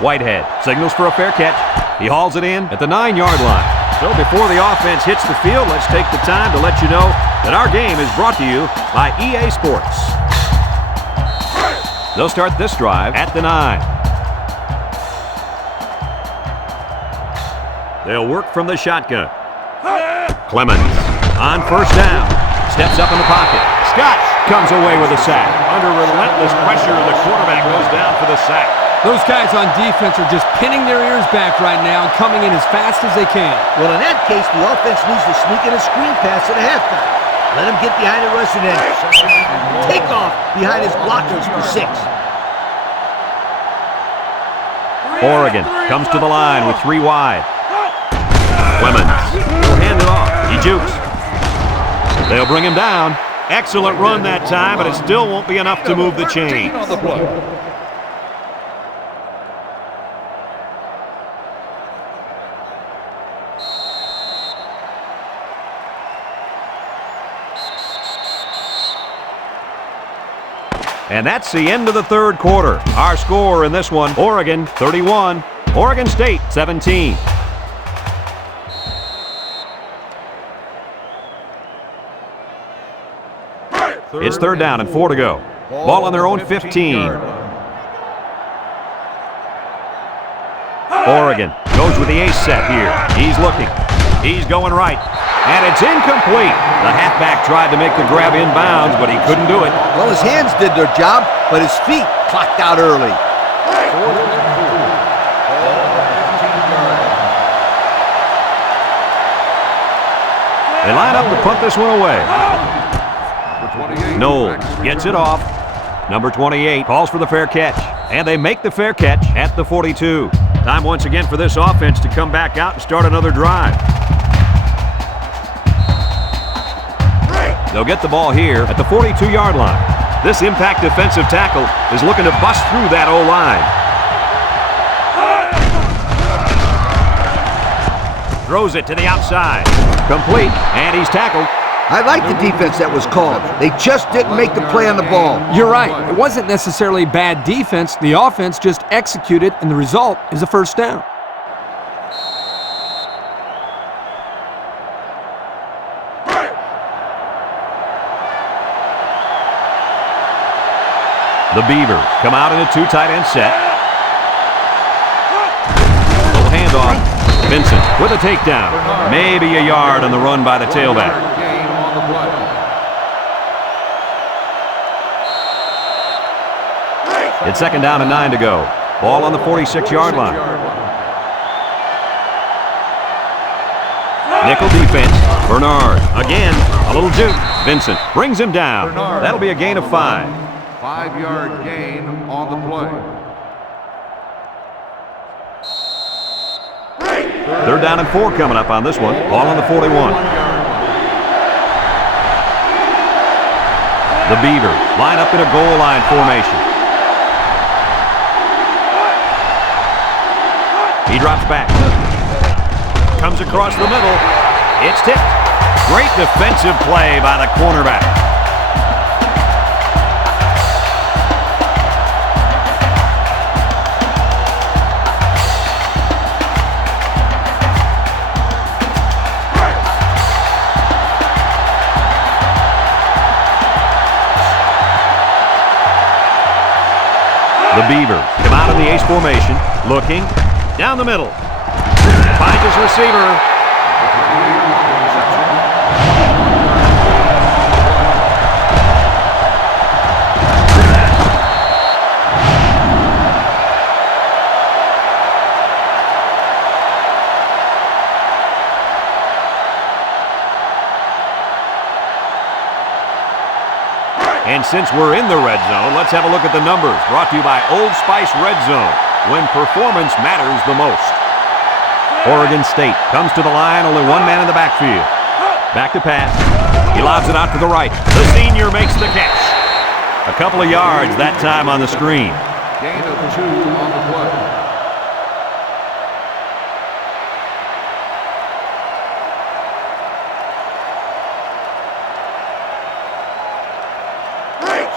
Whitehead signals for a fair catch. He hauls it in at the 9-yard line. So before the offense hits the field, let's take the time to let you know that our game is brought to you by EA Sports. They'll start this drive at the 9. They'll work from the shotgun. Clemens on first down. Steps up in the pocket. Scott comes away with a sack. Under relentless pressure, the quarterback goes down for the sack. Those guys on defense are just pinning their ears back right now and coming in as fast as they can. Well, in that case, the offense needs to sneak in a screen pass at a halftime. Let him get behind the rush and then take off behind his blockers for 6. Oregon comes to the line with 3 wide. Clemens will hand it off. He jukes. They'll bring him down. Excellent run that time, but it still won't be enough to move the chains. And that's the end of the third quarter. Our score in this one, Oregon 31, Oregon State 17. It's 3rd down and 4 to go. Ball on their own 15. Oregon goes with the ace set here. He's looking. He's going right. And it's incomplete. The halfback tried to make the grab inbounds, but he couldn't do it. Well, his hands did their job, but his feet clocked out early. They line up to punt this one away. Knowles gets it off. Number 28 calls for the fair catch. And they make the fair catch at the 42. Time once again for this offense to come back out and start another drive. They'll get the ball here at the 42-yard line. This impact defensive tackle is looking to bust through that O-line. Throws it to the outside. Complete, and he's tackled. I like the defense that was called. They just didn't make the play on the ball. You're right. It wasn't necessarily bad defense. The offense just executed, and the result is a first down. The Beavers come out in a 2 tight end set. Little handoff. Vincent with a takedown. Maybe a yard on the run by the tailback. It's 2nd down and 9 to go. Ball on the 46-yard line. Nickel defense. Bernard again. A little juke. Vincent brings him down. That'll be a gain of 5. 5-yard gain on the play. 3rd down and 4 coming up on this one. Ball on the 41. The Beavers line up in a goal line formation. He drops back. Comes across the middle. It's tipped. Great defensive play by the cornerback. The Beavers come out in the ace formation, looking down the middle. Finds his receiver. And since we're in the red zone, let's have a look at the numbers. Brought to you by Old Spice Red Zone, when performance matters the most. Oregon State comes to the line, only one man in the backfield. Back to pass. He lobs it out to the right. The senior makes the catch. A couple of yards that time on the screen. Gain of 2 on the play.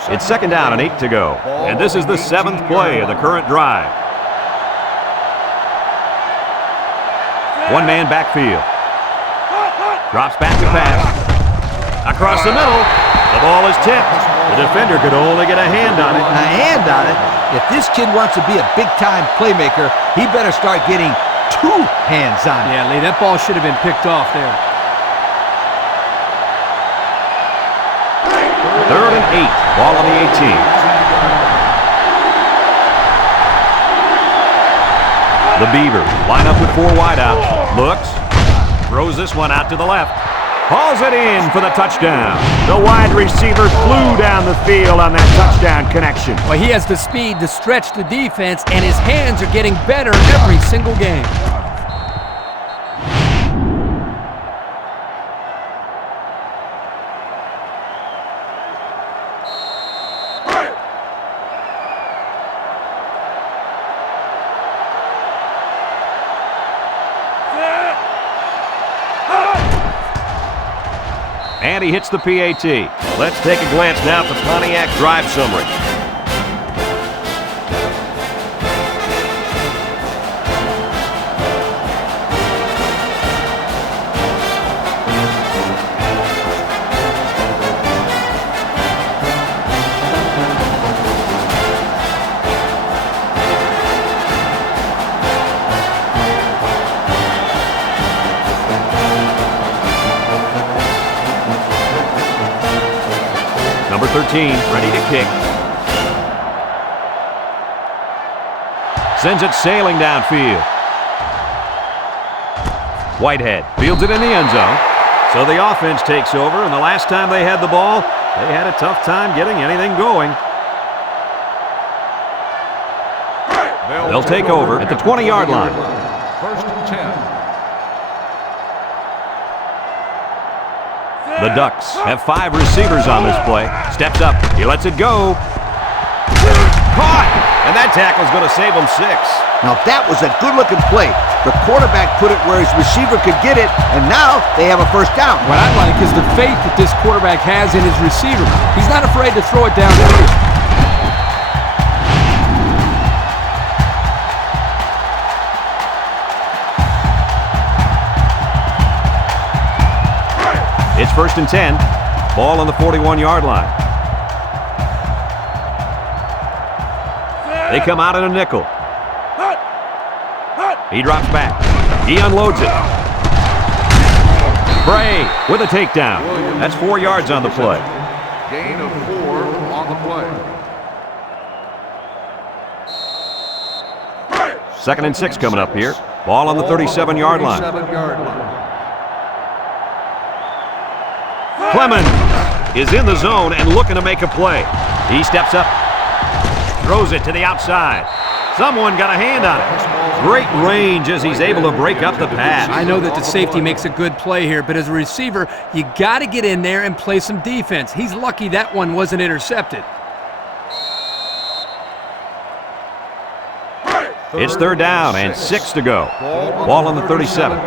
It's 2nd down and 8 to go. And this is the 7th play of the current drive. One-man backfield. Drops back to pass. Across the middle. The ball is tipped. The defender could only get a hand on it. A hand on it? If this kid wants to be a big-time playmaker, he better start getting 2 hands on it. Yeah, Lee, that ball should have been picked off there. 3rd and 8. Ball on the 18. The Beavers line up with 4 wideouts. Looks. Throws this one out to the left. Hauls it in for the touchdown. The wide receiver flew down the field on that touchdown connection. Well, he has the speed to stretch the defense, and his hands are getting better every single game. And he hits the PAT. Let's take a glance now at the Pontiac drive summary. Number 13, ready to kick. Sends it sailing downfield. Whitehead fields it in the end zone. So the offense takes over, and the last time they had the ball, they had a tough time getting anything going. They'll take over at the 20-yard line. 1st and 10. The Ducks have 5 receivers on this play. Steps up. He lets it go. Caught! And that tackle's going to save him 6. Now that was a good-looking play. The quarterback put it where his receiver could get it, and now they have a 1st down. What I like is the faith that this quarterback has in his receiver. He's not afraid to throw it downfield. It's 1st and 10. Ball on the 41-yard line. They come out in a nickel. He drops back. He unloads it. Bray with a takedown. That's 4 yards on the play. Gain of 4 on the play. 2nd and 6 coming up here. Ball on the 37-yard line. 37-yard line. Clemens is in the zone and looking to make a play. He steps up, throws it to the outside. Someone got a hand on it. Great range as he's able to break up the pass. I know that the safety makes a good play here, but as a receiver, you got to get in there and play some defense. He's lucky that one wasn't intercepted. It's 3rd down and 6 to go. Ball on the 37.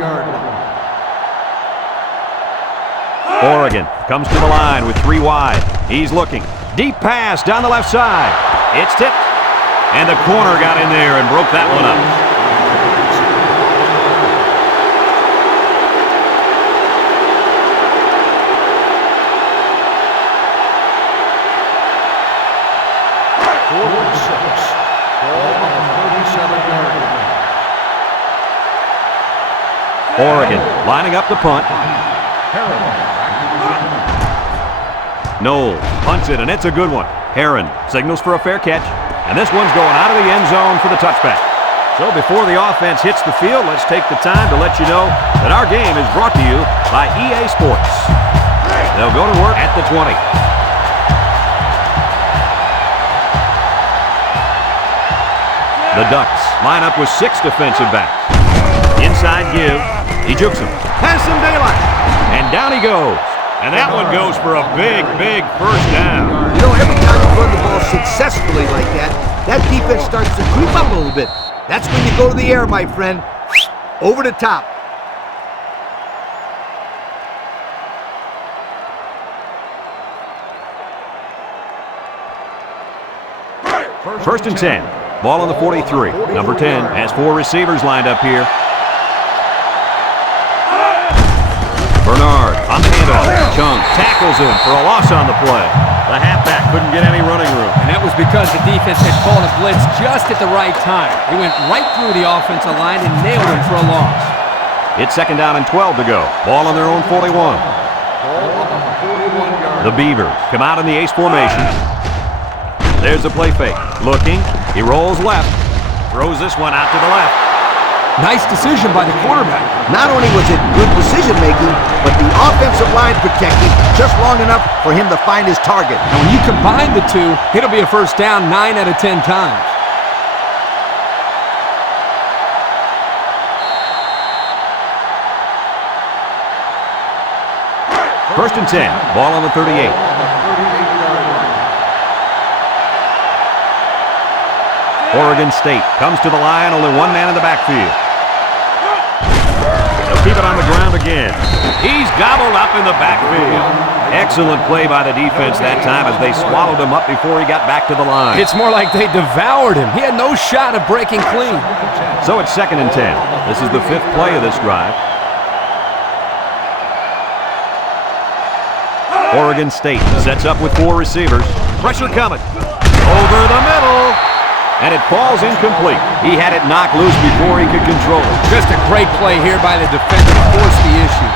Oregon comes to the line with 3 wide. He's looking. Deep pass down the left side. It's tipped. And the corner got in there and broke that one up. Oregon lining up the punt. Knowles punts it, and it's a good one. Heron signals for a fair catch, and this one's going out of the end zone for the touchback. So before the offense hits the field, let's take the time to let you know that our game is brought to you by EA Sports. They'll go to work at the 20. The Ducks line up with 6 defensive backs. Inside give. He jukes him. Has some daylight. And down he goes. And that one goes for a big, big 1st down. You know, every time you run the ball successfully like that, that defense starts to creep up a little bit. That's when you go to the air, my friend. Over the top. First and 10. Ball on the 43. Number 10 has 4 receivers lined up here. Bernard on the handoff. Chung tackles him for a loss on the play. The halfback couldn't get any running room. And that was because the defense had called a blitz just at the right time. He went right through the offensive line and nailed him for a loss. It's second down and 12 to go. Ball on their own 41. The Beavers come out in the ace formation. There's the play fake. Looking. He rolls left. Throws this one out to the left. Nice decision by the quarterback. Not only was it good decision-making, but the offensive line protected just long enough for him to find his target. And when you combine the two, it'll be a first down 9 out of 10 times. First and 10. Ball on the 38. Oregon State comes to the line, only one man in the backfield. They'll keep it on the ground again. He's gobbled up in the backfield. Excellent play by the defense that time as they swallowed him up before he got back to the line. It's more like they devoured him. He had no shot of breaking clean. So it's second and 10. This is the 5th play of this drive. Oregon State sets up with 4 receivers. Pressure coming. Over the middle. And it falls incomplete. He had it knocked loose before he could control it. Just a great play here by the defender to force the issue.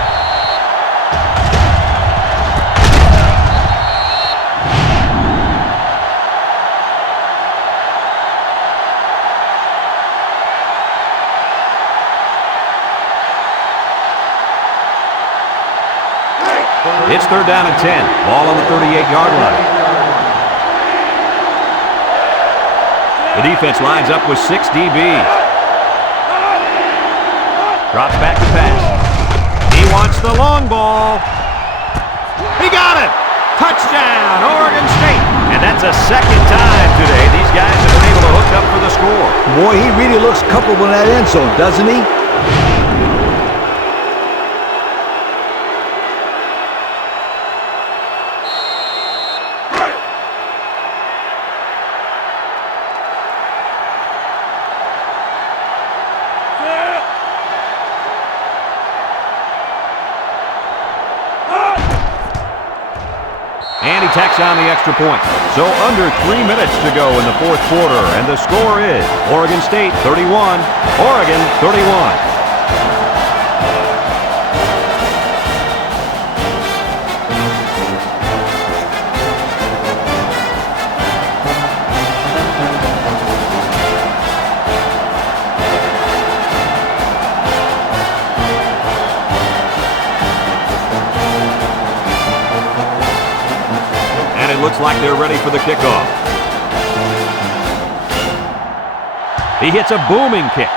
It's third down and 10. Ball on the 38-yard line. The defense lines up with 6 DBs. Drops back to pass. He wants the long ball. He got it! Touchdown, Oregon State! And that's a second time today these guys have been able to hook up for the score. Boy, he really looks comfortable in that end zone, doesn't he? Tacks on the extra point. So under 3 minutes to go in the 4th quarter, and the score is Oregon State 31, Oregon 31. Looks like they're ready for the kickoff. He hits a booming kick.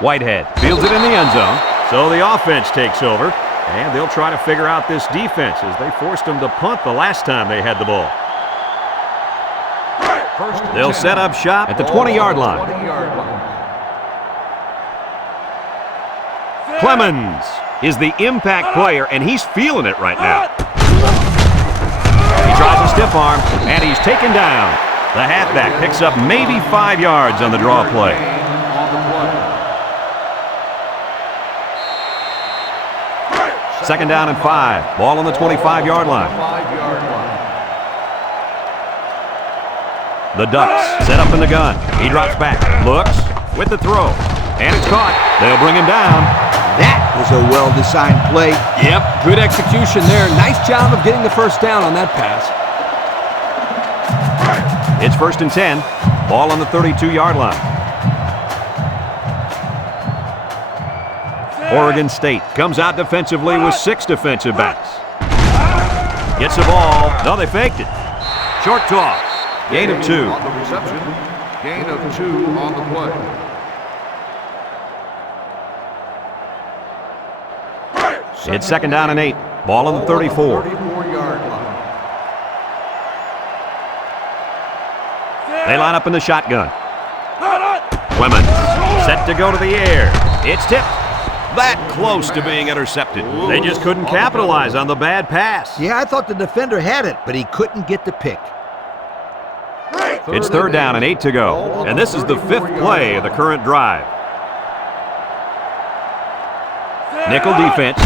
Whitehead fields it in the end zone. So the offense takes over, and they'll try to figure out this defense as they forced them to punt the last time they had the ball. They'll set up shop at the 20-yard line. Clemens is the impact player, and he's feeling it right now. He tries a stiff arm, and he's taken down. The halfback picks up maybe 5 yards on the draw play. Second down and 5. Ball on the 25-yard line. The Ducks set up in the gun. He drops back, looks, with the throw, and it's caught. They'll bring him down. That was a well-designed play. Yep, good execution there. Nice job of getting the first down on that pass. It's first and 10. Ball on the 32-yard line. Oregon State comes out defensively with 6 defensive backs. Gets the ball. No, they faked it. Short toss. Gain of 2. On the reception. Gain of 2 on the play. It's second down and 8. Ball on the 34. 34-yard line. They line up in the shotgun. Clemens set to go to the air. It's tipped. That close to being intercepted. They just couldn't capitalize on the bad pass. Yeah, I thought the defender had it, but he couldn't get the pick. It's 3rd down and 8 to go. And this is the 5th play of the current drive. Nickel defense.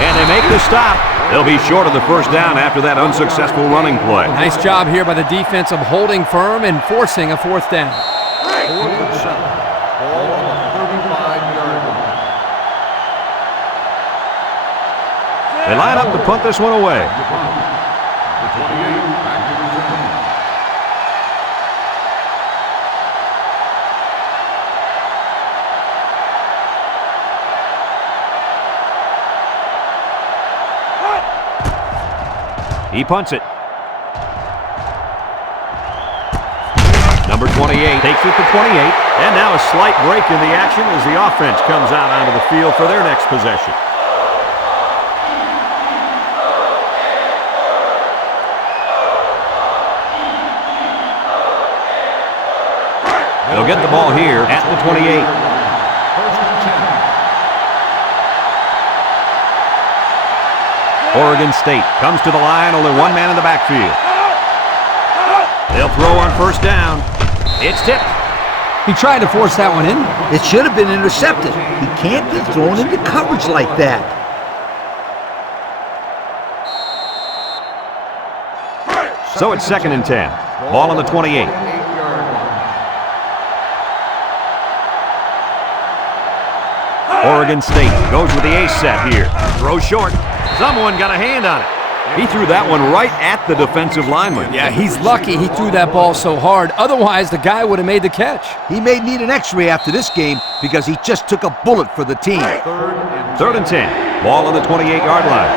And they make the stop. They'll be short of the 1st down after that unsuccessful running play. Nice job here by the defense of holding firm and forcing a 4th down. 4th and 7. Ball on the 35-yard line. They line up to punt this one away. The 28 back to return. He punts it. Number 28 takes it to 28. And now a slight break in the action as the offense comes out onto the field for their next possession. They'll get the ball here at the 28. 1st and 10. Oregon State comes to the line, only one man in the backfield. They'll throw on 1st down. It's tipped. He tried to force that one in. It should have been intercepted. He can't be thrown into coverage like that. So it's 2nd and 10. Ball on the 28. 8-yard line. Oregon State goes with the ace set here. Throw short. Someone got a hand on it. He threw that one right at the defensive lineman. Yeah, he's lucky he threw that ball so hard. Otherwise, the guy would have made the catch. He may need an x-ray after this game because he just took a bullet for the team. 3rd and 10. Ball on the 28-yard line.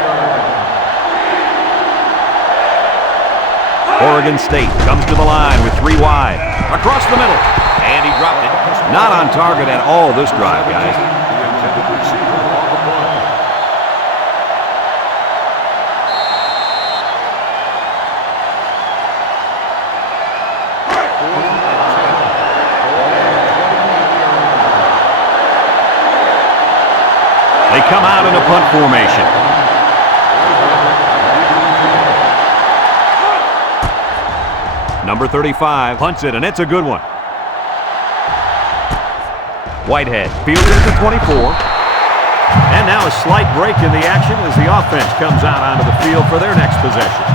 Oregon State comes to the line with 3 wide. Across the middle. And he dropped it. Not on target at all this drive, guys. The intended receiver on the play. They come out in a punt formation. Number 35 punts it, and it's a good one. Whitehead fields it to 24. And now a slight break in the action as the offense comes out onto the field for their next possession.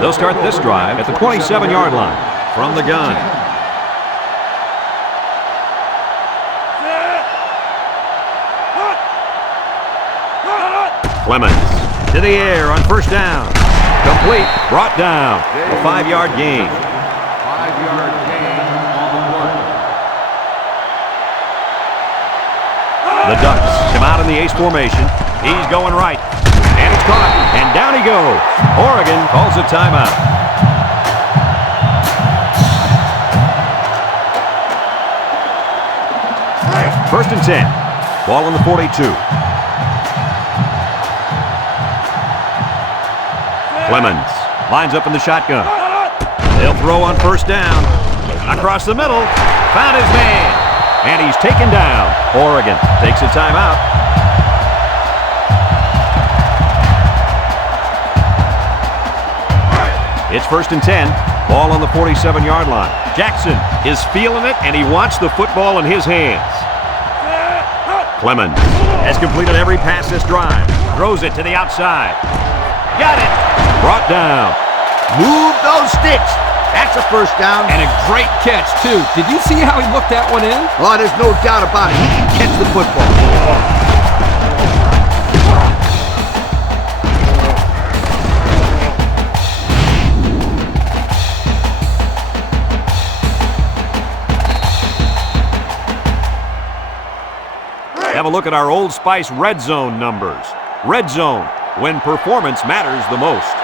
They'll start this drive at the 27-yard line from the gun. Clemens to the air on 1st down. Complete. Brought down. A 5-yard gain. 5-yard gain on the play. The Ducks come out in the ace formation. He's going right. And it's caught. And down he goes. Oregon calls a timeout. First and 10. Ball on the 42. Clemens lines up in the shotgun. They'll throw on 1st down. Across the middle. Found his man. And he's taken down. Oregon takes a timeout. It's 1st and 10. Ball on the 47-yard line. Jackson is feeling it, and he wants the football in his hands. Clemens has completed every pass this drive. Throws it to the outside. Got it. Brought down. Move those sticks. That's a 1st down. And a great catch, too. Did you see how he looked that one in? Oh, there's no doubt about it. He can catch the football. Have a look at our Old Spice Red Zone numbers. Red Zone, when performance matters the most.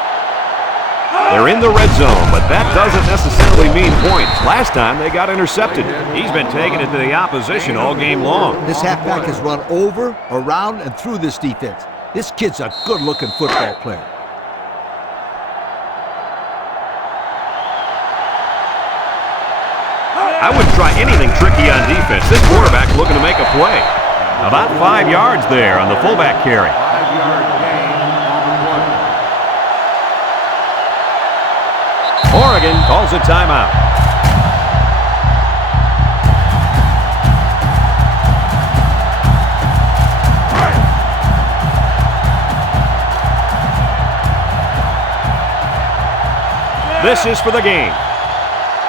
They're in the red zone, but that doesn't necessarily mean points. Last time they got intercepted. He's been taking it to the opposition all game long. This halfback has run over, around, and through this defense. This kid's a good-looking football player. I wouldn't try anything tricky on defense. This quarterback's looking to make a play. About 5 yards there on the fullback carry. 5-yard gain on the play. Oregon calls a timeout. This is for the game.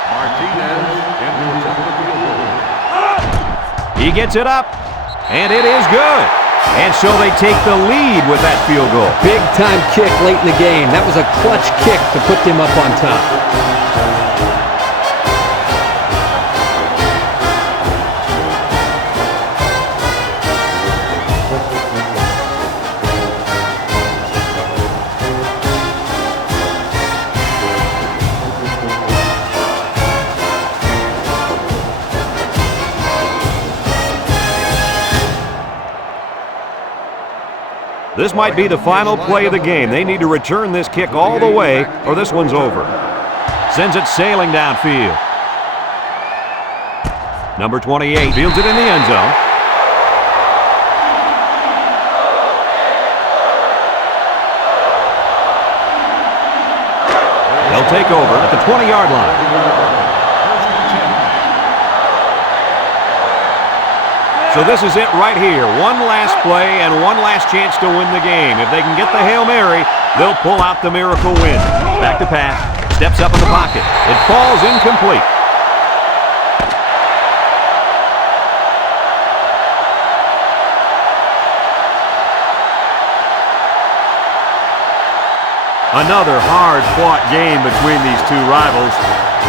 Martinez into a temporary field goal. He gets it up, and it is good. And so they take the lead with that field goal. Big-time kick late in the game. That was a clutch kick to put them up on top. This might be the final play of the game. They need to return this kick all the way, or this one's over. Sends it sailing downfield. Number 28 fields it in the end zone. They'll take over at the 20-yard line. So this is it right here. One last play and one last chance to win the game. If they can get the Hail Mary, they'll pull out the miracle win. Back to pass. Steps up in the pocket. It falls incomplete. Another hard-fought game between these two rivals.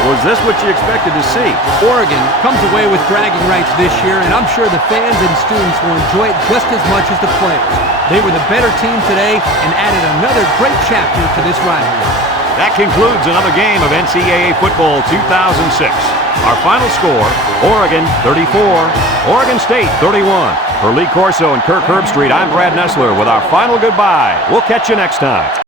Was this what you expected to see? Oregon comes away with bragging rights this year, and I'm sure the fans and students will enjoy it just as much as the players. They were the better team today and added another great chapter to this rivalry. That concludes another game of NCAA Football 2006. Our final score, Oregon 34, Oregon State 31. For Lee Corso and Kirk Herbstreit, I'm Brad Nessler with our final goodbye. We'll catch you next time.